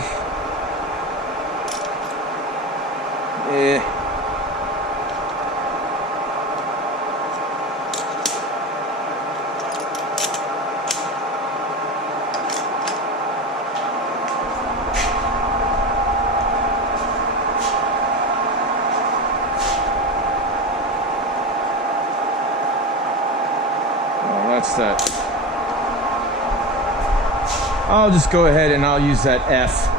Yeah. what's that? I'll just go ahead and I'll use that F.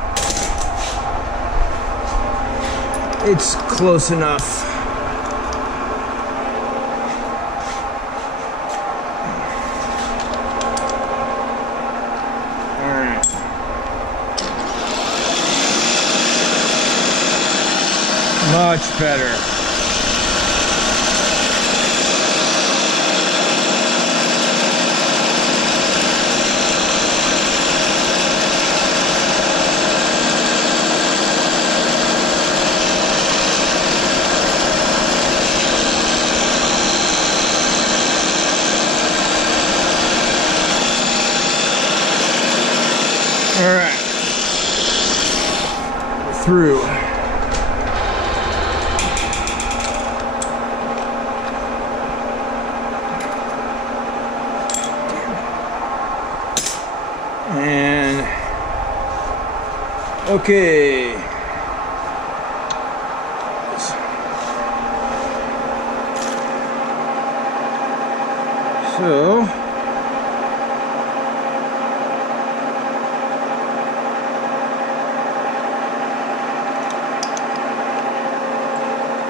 It's close enough. Much better. All right. Through. And okay. So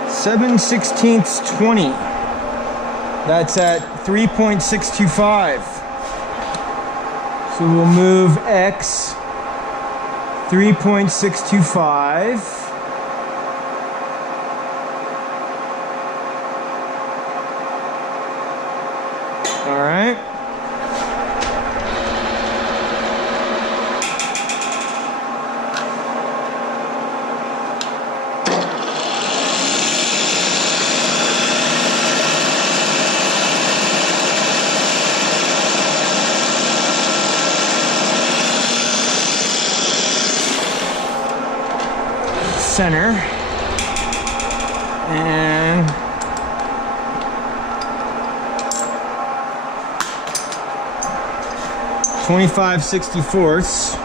7/16 20. That's at 3.625. So we'll move X 3.625. All right. Center and (25/64).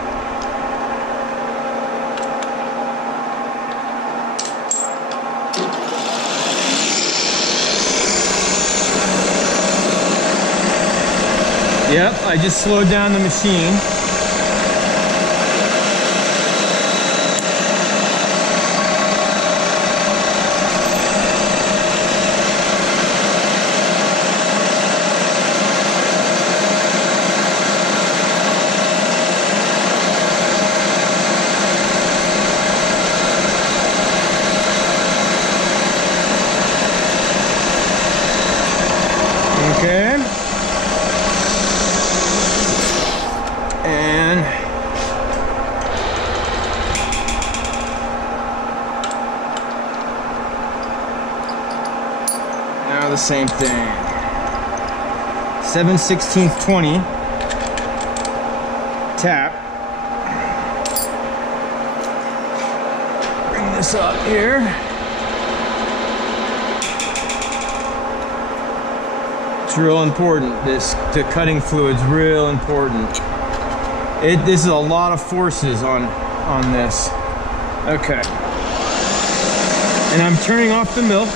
Yep, I just slowed down the machine. Okay. And now the same thing. 7/16 20. Tap. Bring this up here. It's real important. The cutting fluid's real important. This is a lot of forces on this. Okay. And I'm turning off the milk.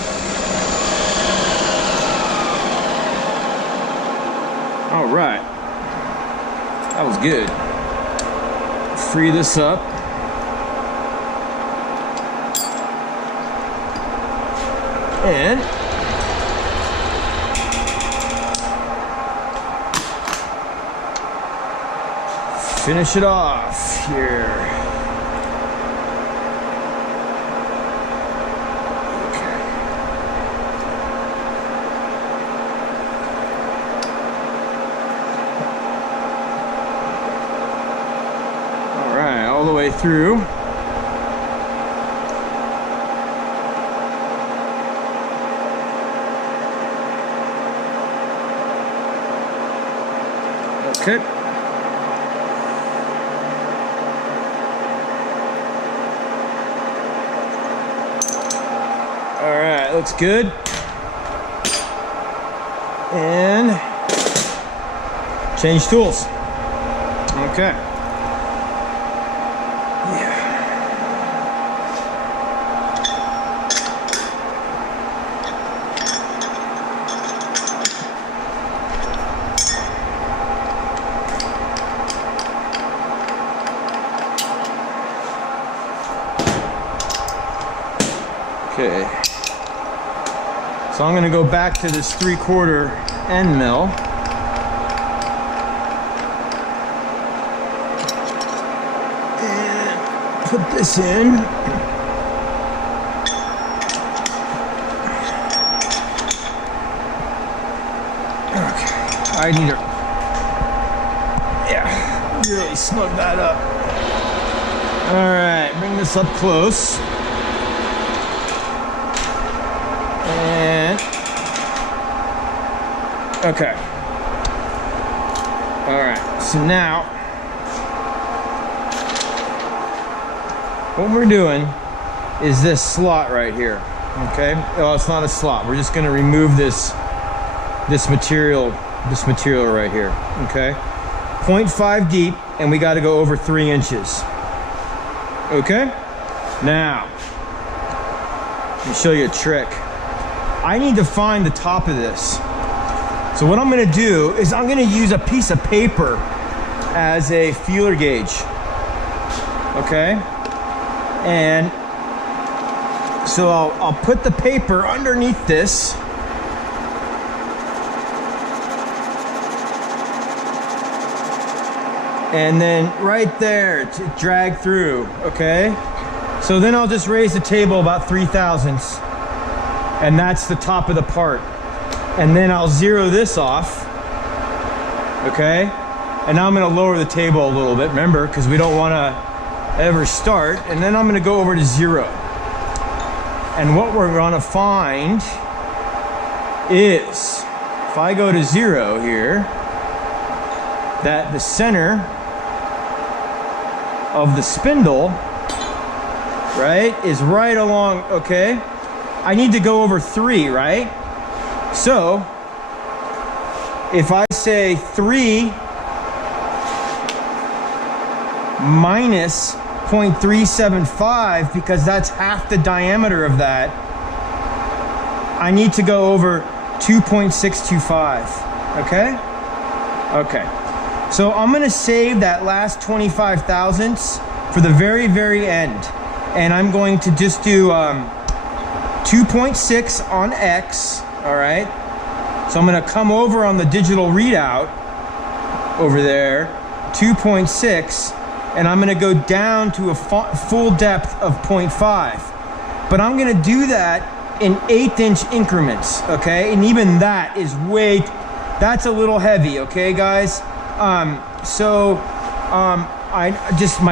All right. That was good. Free this up. And finish it off here. Okay. All right, all the way through. Okay. All right, looks good. And change tools. Okay. Yeah. Okay. So I'm gonna go back to this 3/4 end mill. And put this in. Okay. I need to, yeah, really snug that up. All right, bring this up close. And, okay. All right, so now, what we're doing is this slot right here, okay? Well, it's not a slot. We're just gonna remove this material right here, okay? 0.5 deep, and we gotta go over 3 inches. Okay? Now, let me show you a trick. I need to find the top of this. So what I'm gonna do is I'm gonna use a piece of paper as a feeler gauge. Okay? And so I'll put the paper underneath this. And then right there to drag through, okay? So then I'll just raise the table about 3 thousandths, and that's the top of the part. And then I'll zero this off, okay? And now I'm gonna lower the table a little bit, remember, because we don't wanna ever start. And then I'm gonna go over to 0. And what we're gonna find is, if I go to 0 here, that the center of the spindle, right, is right along, okay? I need to go over 3, right? So, if I say 3 minus 0.375, because that's half the diameter of that, I need to go over 2.625, okay? Okay. So I'm gonna save that last 25 thousandths for the very, very end. And I'm going to just do 2.6 on X, all right? So I'm gonna come over on the digital readout over there, 2.6, and I'm gonna go down to a full depth of 0.5. But I'm gonna do that in 1/8 inch increments, okay? And even that is that's a little heavy, okay, guys? My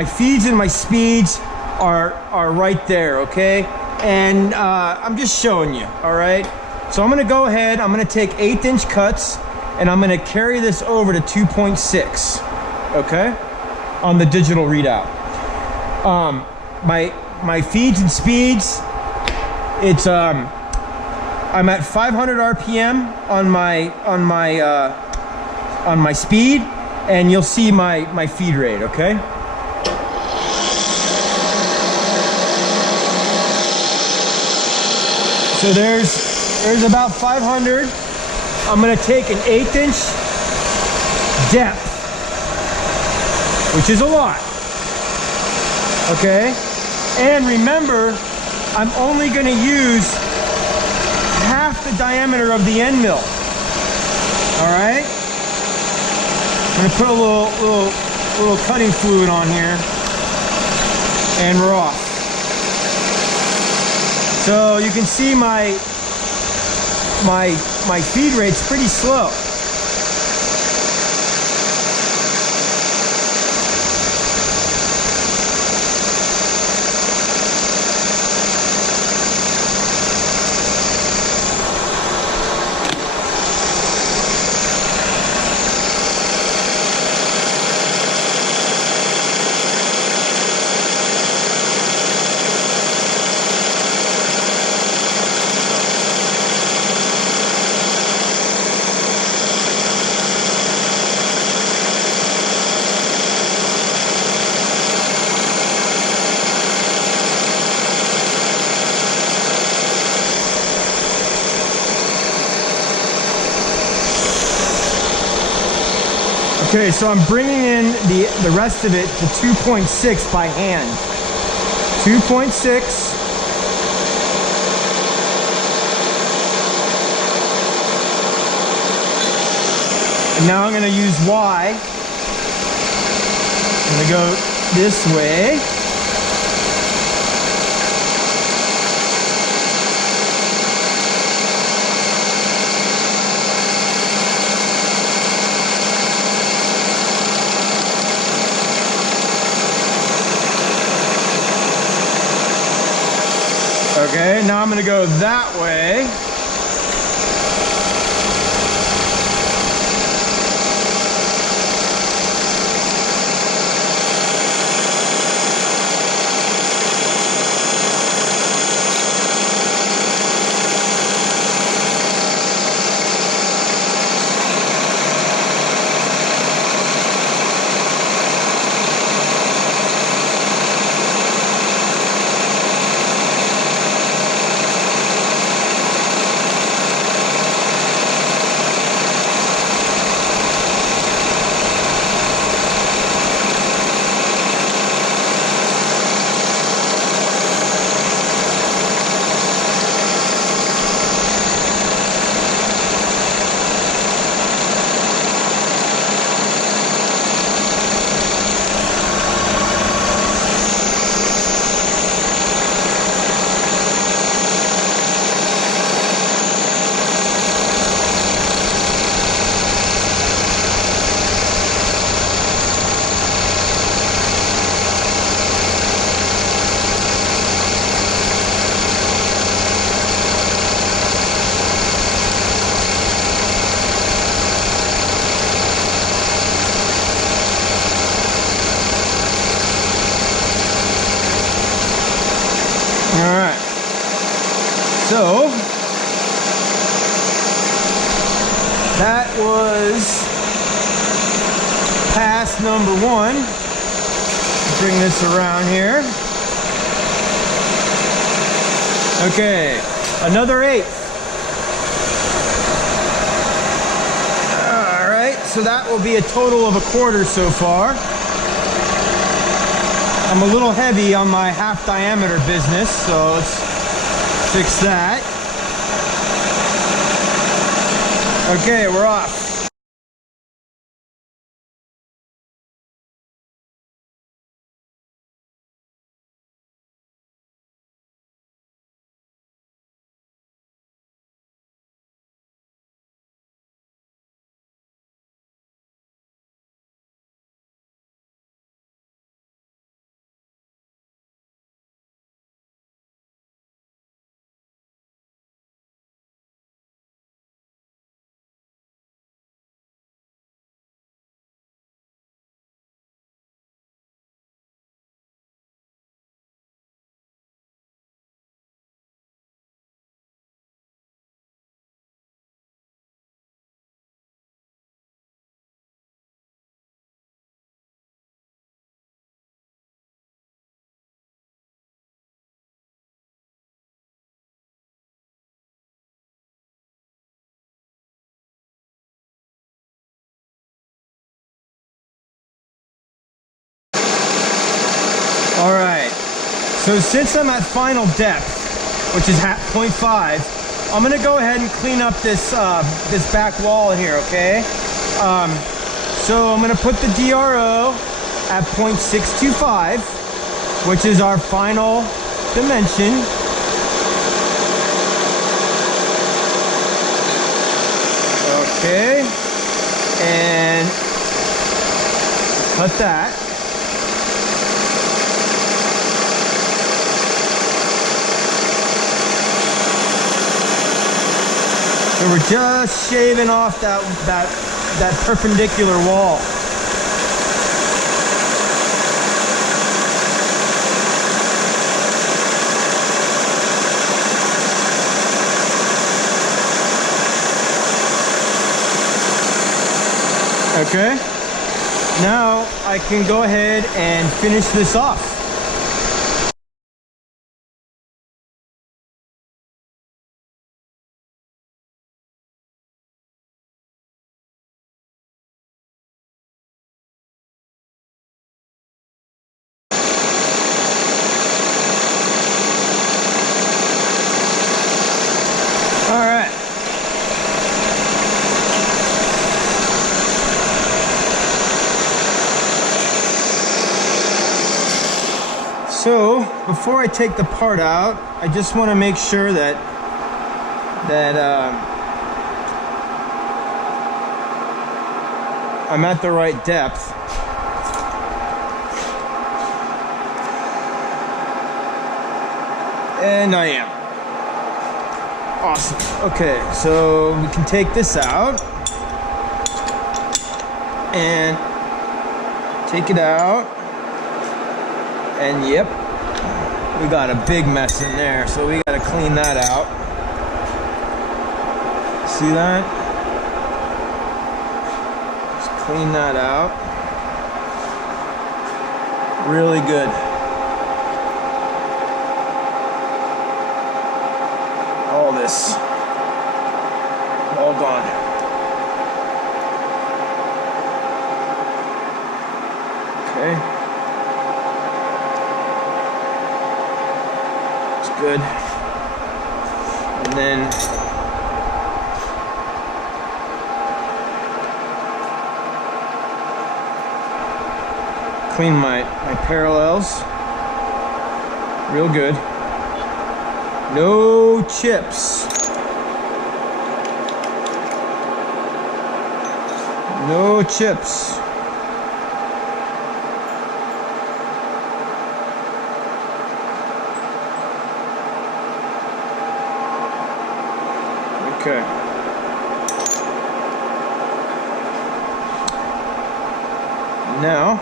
feeds and my speeds are right there, okay? And I'm just showing you, all right? So I'm gonna go ahead, I'm gonna take 1/8 inch cuts, and I'm gonna carry this over to 2.6, okay? On the digital readout. My feeds and speeds, it's I'm at 500 RPM on my speed, and you'll see my feed rate, okay? So there's about 500. I'm gonna take an 1/8 inch depth, which is a lot, okay? And remember, I'm only gonna use half the diameter of the end mill, all right? I'm gonna put a little cutting fluid on here, and we're off. So you can see my feed rate's pretty slow. Okay, so I'm bringing in the rest of it to 2.6 by hand. 2.6. And now I'm going to use Y. I'm going to go this way. Okay, now I'm going to go that way. Alright, so that was pass number 1. Bring this around here. Okay, another 8. Alright, so that will be a total of a quarter so far. I'm a little heavy on my half diameter business, so let's fix that. Okay, we're off. All right, so since I'm at final depth, which is 0.5, I'm gonna go ahead and clean up this this back wall here, okay? So I'm gonna put the DRO at 0.625, which is our final dimension. Okay, and cut that. So we're just shaving off that perpendicular wall. Okay, now I can go ahead and finish this off. So before I take the part out, I just want to make sure that I'm at the right depth. And I am. Awesome. Okay, so we can take this out and take it out. And yep, we got a big mess in there, so we got to clean that out. See that? Just clean that out. Really good. All this, all gone. Okay. Good. And then clean my parallels real good. No chips. No chips. Okay. Now,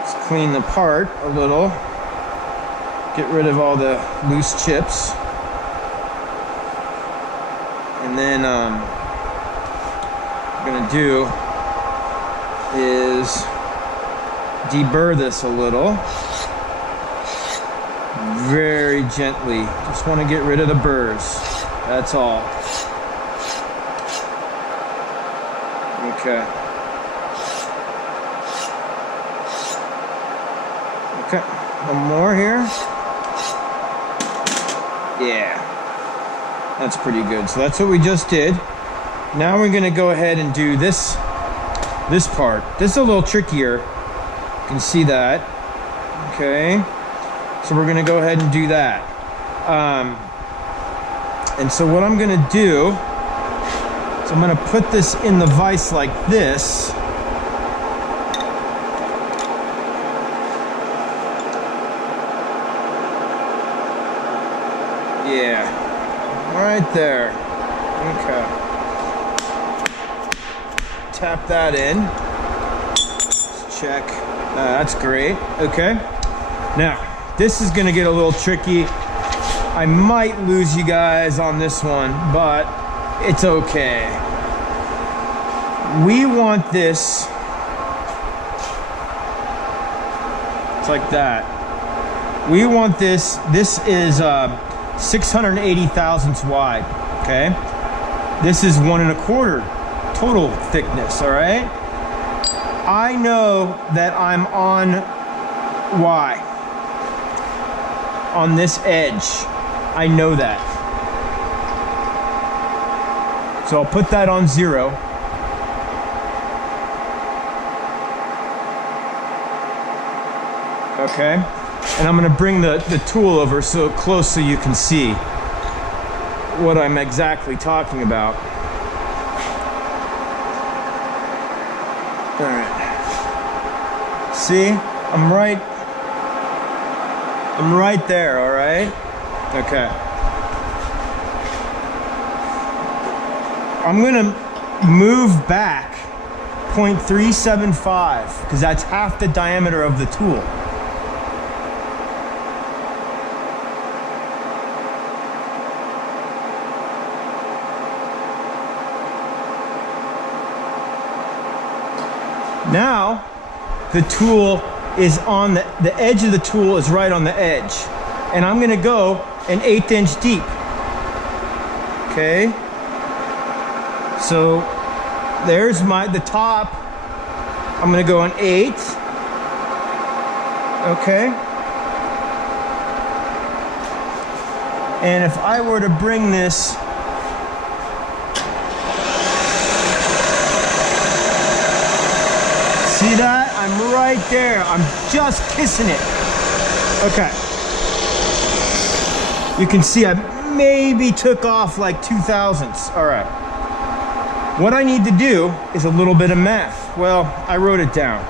let's clean the part a little. Get rid of all the loose chips. And then what I'm gonna do is deburr this a little. Very gently. Just want to get rid of the burrs. That's all. Okay. Okay. One more here. Yeah. That's pretty good. So that's what we just did. Now we're going to go ahead and do this part. This is a little trickier. You can see that. Okay. So we're going to go ahead and do that. And so what I'm going to do is I'm going to put this in the vise like this. Yeah, right there. Okay. Tap that in. Let's check. That's great. Okay. Now, this is gonna get a little tricky. I might lose you guys on this one, but it's okay. We want this, it's like that. We want this is 680 thousandths wide, okay? This is 1 1/4 total thickness, all right? I know that I'm on Y. On this edge. I know that. So I'll put that on 0. Okay. And I'm going to bring the tool over so close so you can see what I'm exactly talking about. All right. See? I'm right there, all right? Okay. I'm gonna move back 0.375 because that's half the diameter of the tool. Now, the tool is on the edge of the tool is right on the edge. And I'm gonna go an 1/8 inch deep. Okay? So there's the top. I'm gonna go an 1/8. Okay? And if I were to bring this see that? I'm right there. I'm just kissing it. Okay. You can see I maybe took off like 2 thousandths. All right. What I need to do is a little bit of math. Well, I wrote it down.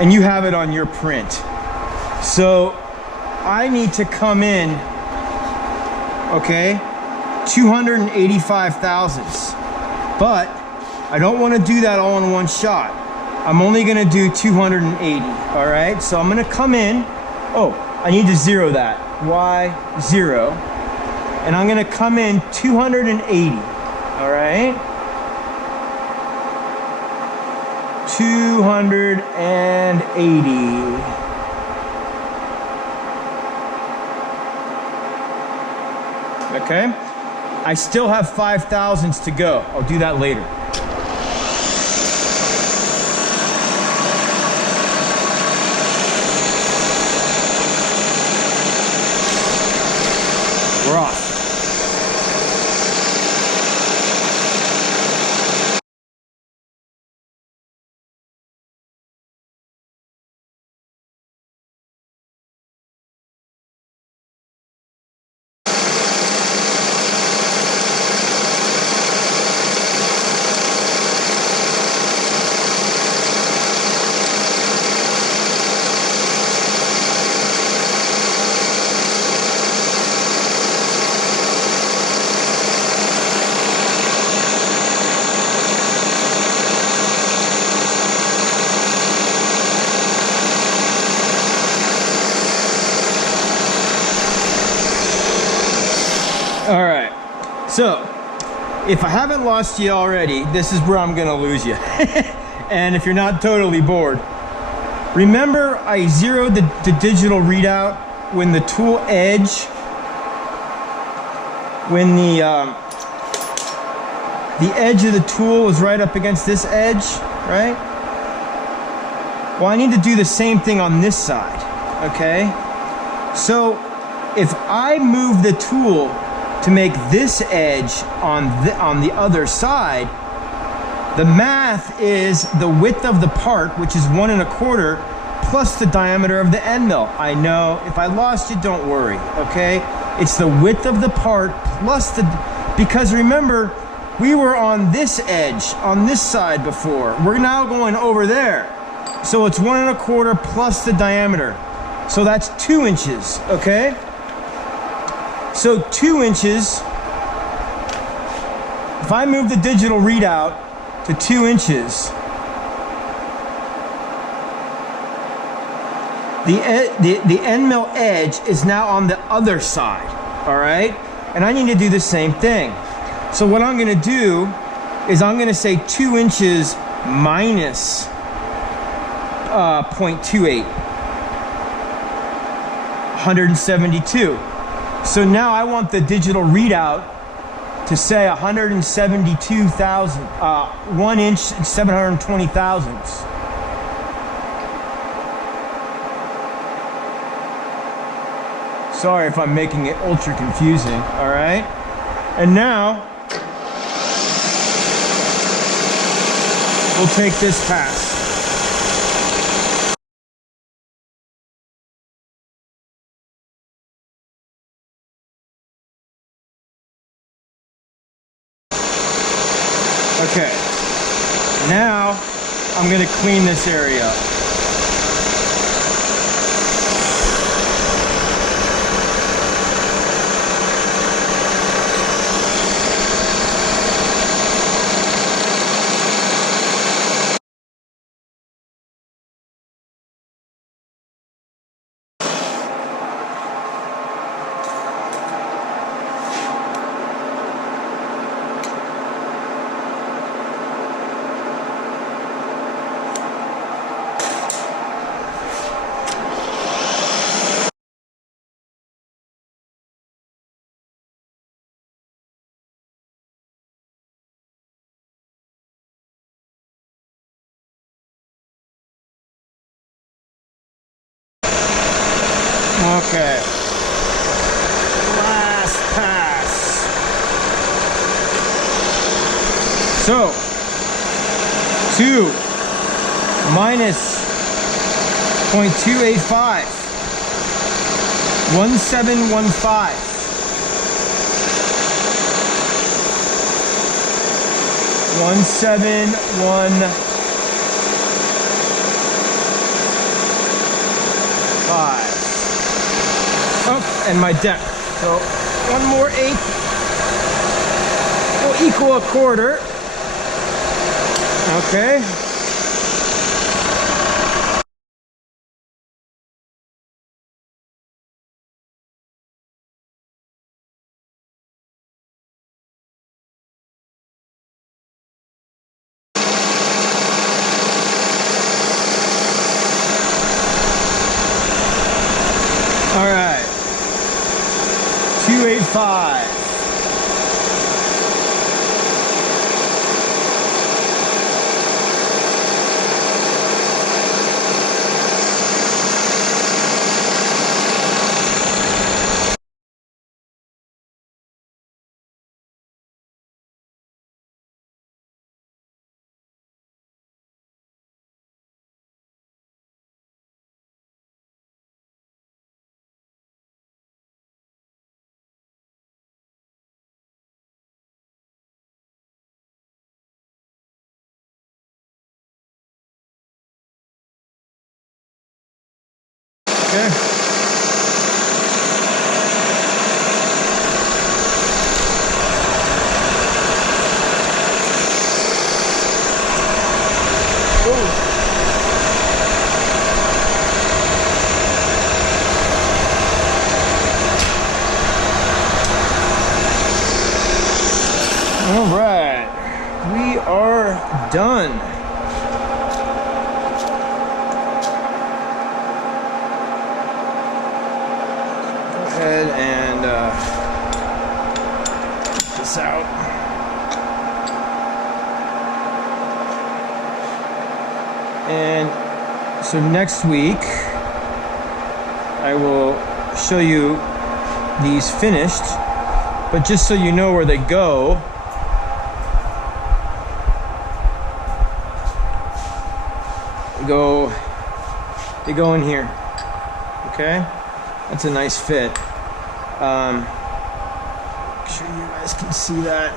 And you have it on your print. So I need to come in, okay, 285 thousandths. But I don't want to do that all in one shot. I'm only going to do 280, all right? So I'm going to come in. Oh, I need to zero that. Y0. And I'm going to come in 280, all right? 280. Okay? I still have 5 thousandths to go. I'll do that later. We're off. All right, so if I haven't lost you already, this is where I'm gonna lose you. And if you're not totally bored, remember I zeroed the digital readout when the tool edge, when the edge of the tool was right up against this edge, right? Well, I need to do the same thing on this side, okay? So if I move the tool to make this edge on the other side, the math is the width of the part, which is 1 1/4, plus the diameter of the end mill. I know, if I lost you, don't worry, okay? It's the width of the part plus because remember, we were on this edge, on this side before. We're now going over there. So it's 1 1/4 plus the diameter. So that's 2 inches, okay? So 2 inches, if I move the digital readout to 2 inches, the end mill edge is now on the other side, all right? And I need to do the same thing. So what I'm gonna do is I'm gonna say 2 inches minus 0.28, 172. So now I want the digital readout to say 172,000, 1 inch, 720 thousandths. Sorry if I'm making it ultra confusing, all right? And now, we'll take this pass. Okay, now I'm going to clean this area up. Okay. Last pass. So, 2, minus 0.285. 1715. 1715. Oh, and my deck. So one more eighth will equal a quarter. Okay. All right, 285. Okay. All right, we are done. Go ahead and get this out. And so next week, I will show you these finished, but just so you know where they go, they go in here. Okay, that's a nice fit. Make sure you guys can see that.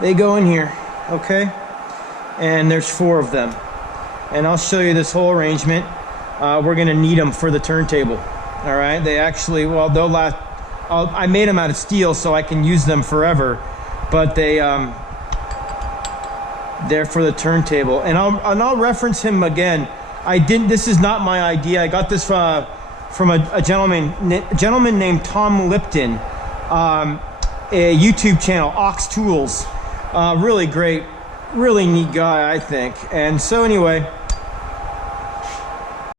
They go in here. Okay, and there's 4 of them, and I'll show you this whole arrangement. We're gonna need them for the turntable. All right, they actually, well, they'll last. I made them out of steel so I can use them forever, but they're for the turntable. And I'll reference him again. This is not my idea. I got this from a gentleman named Tom Lipton, a YouTube channel, Ox Tools. Really great, really neat guy, I think. And so anyway,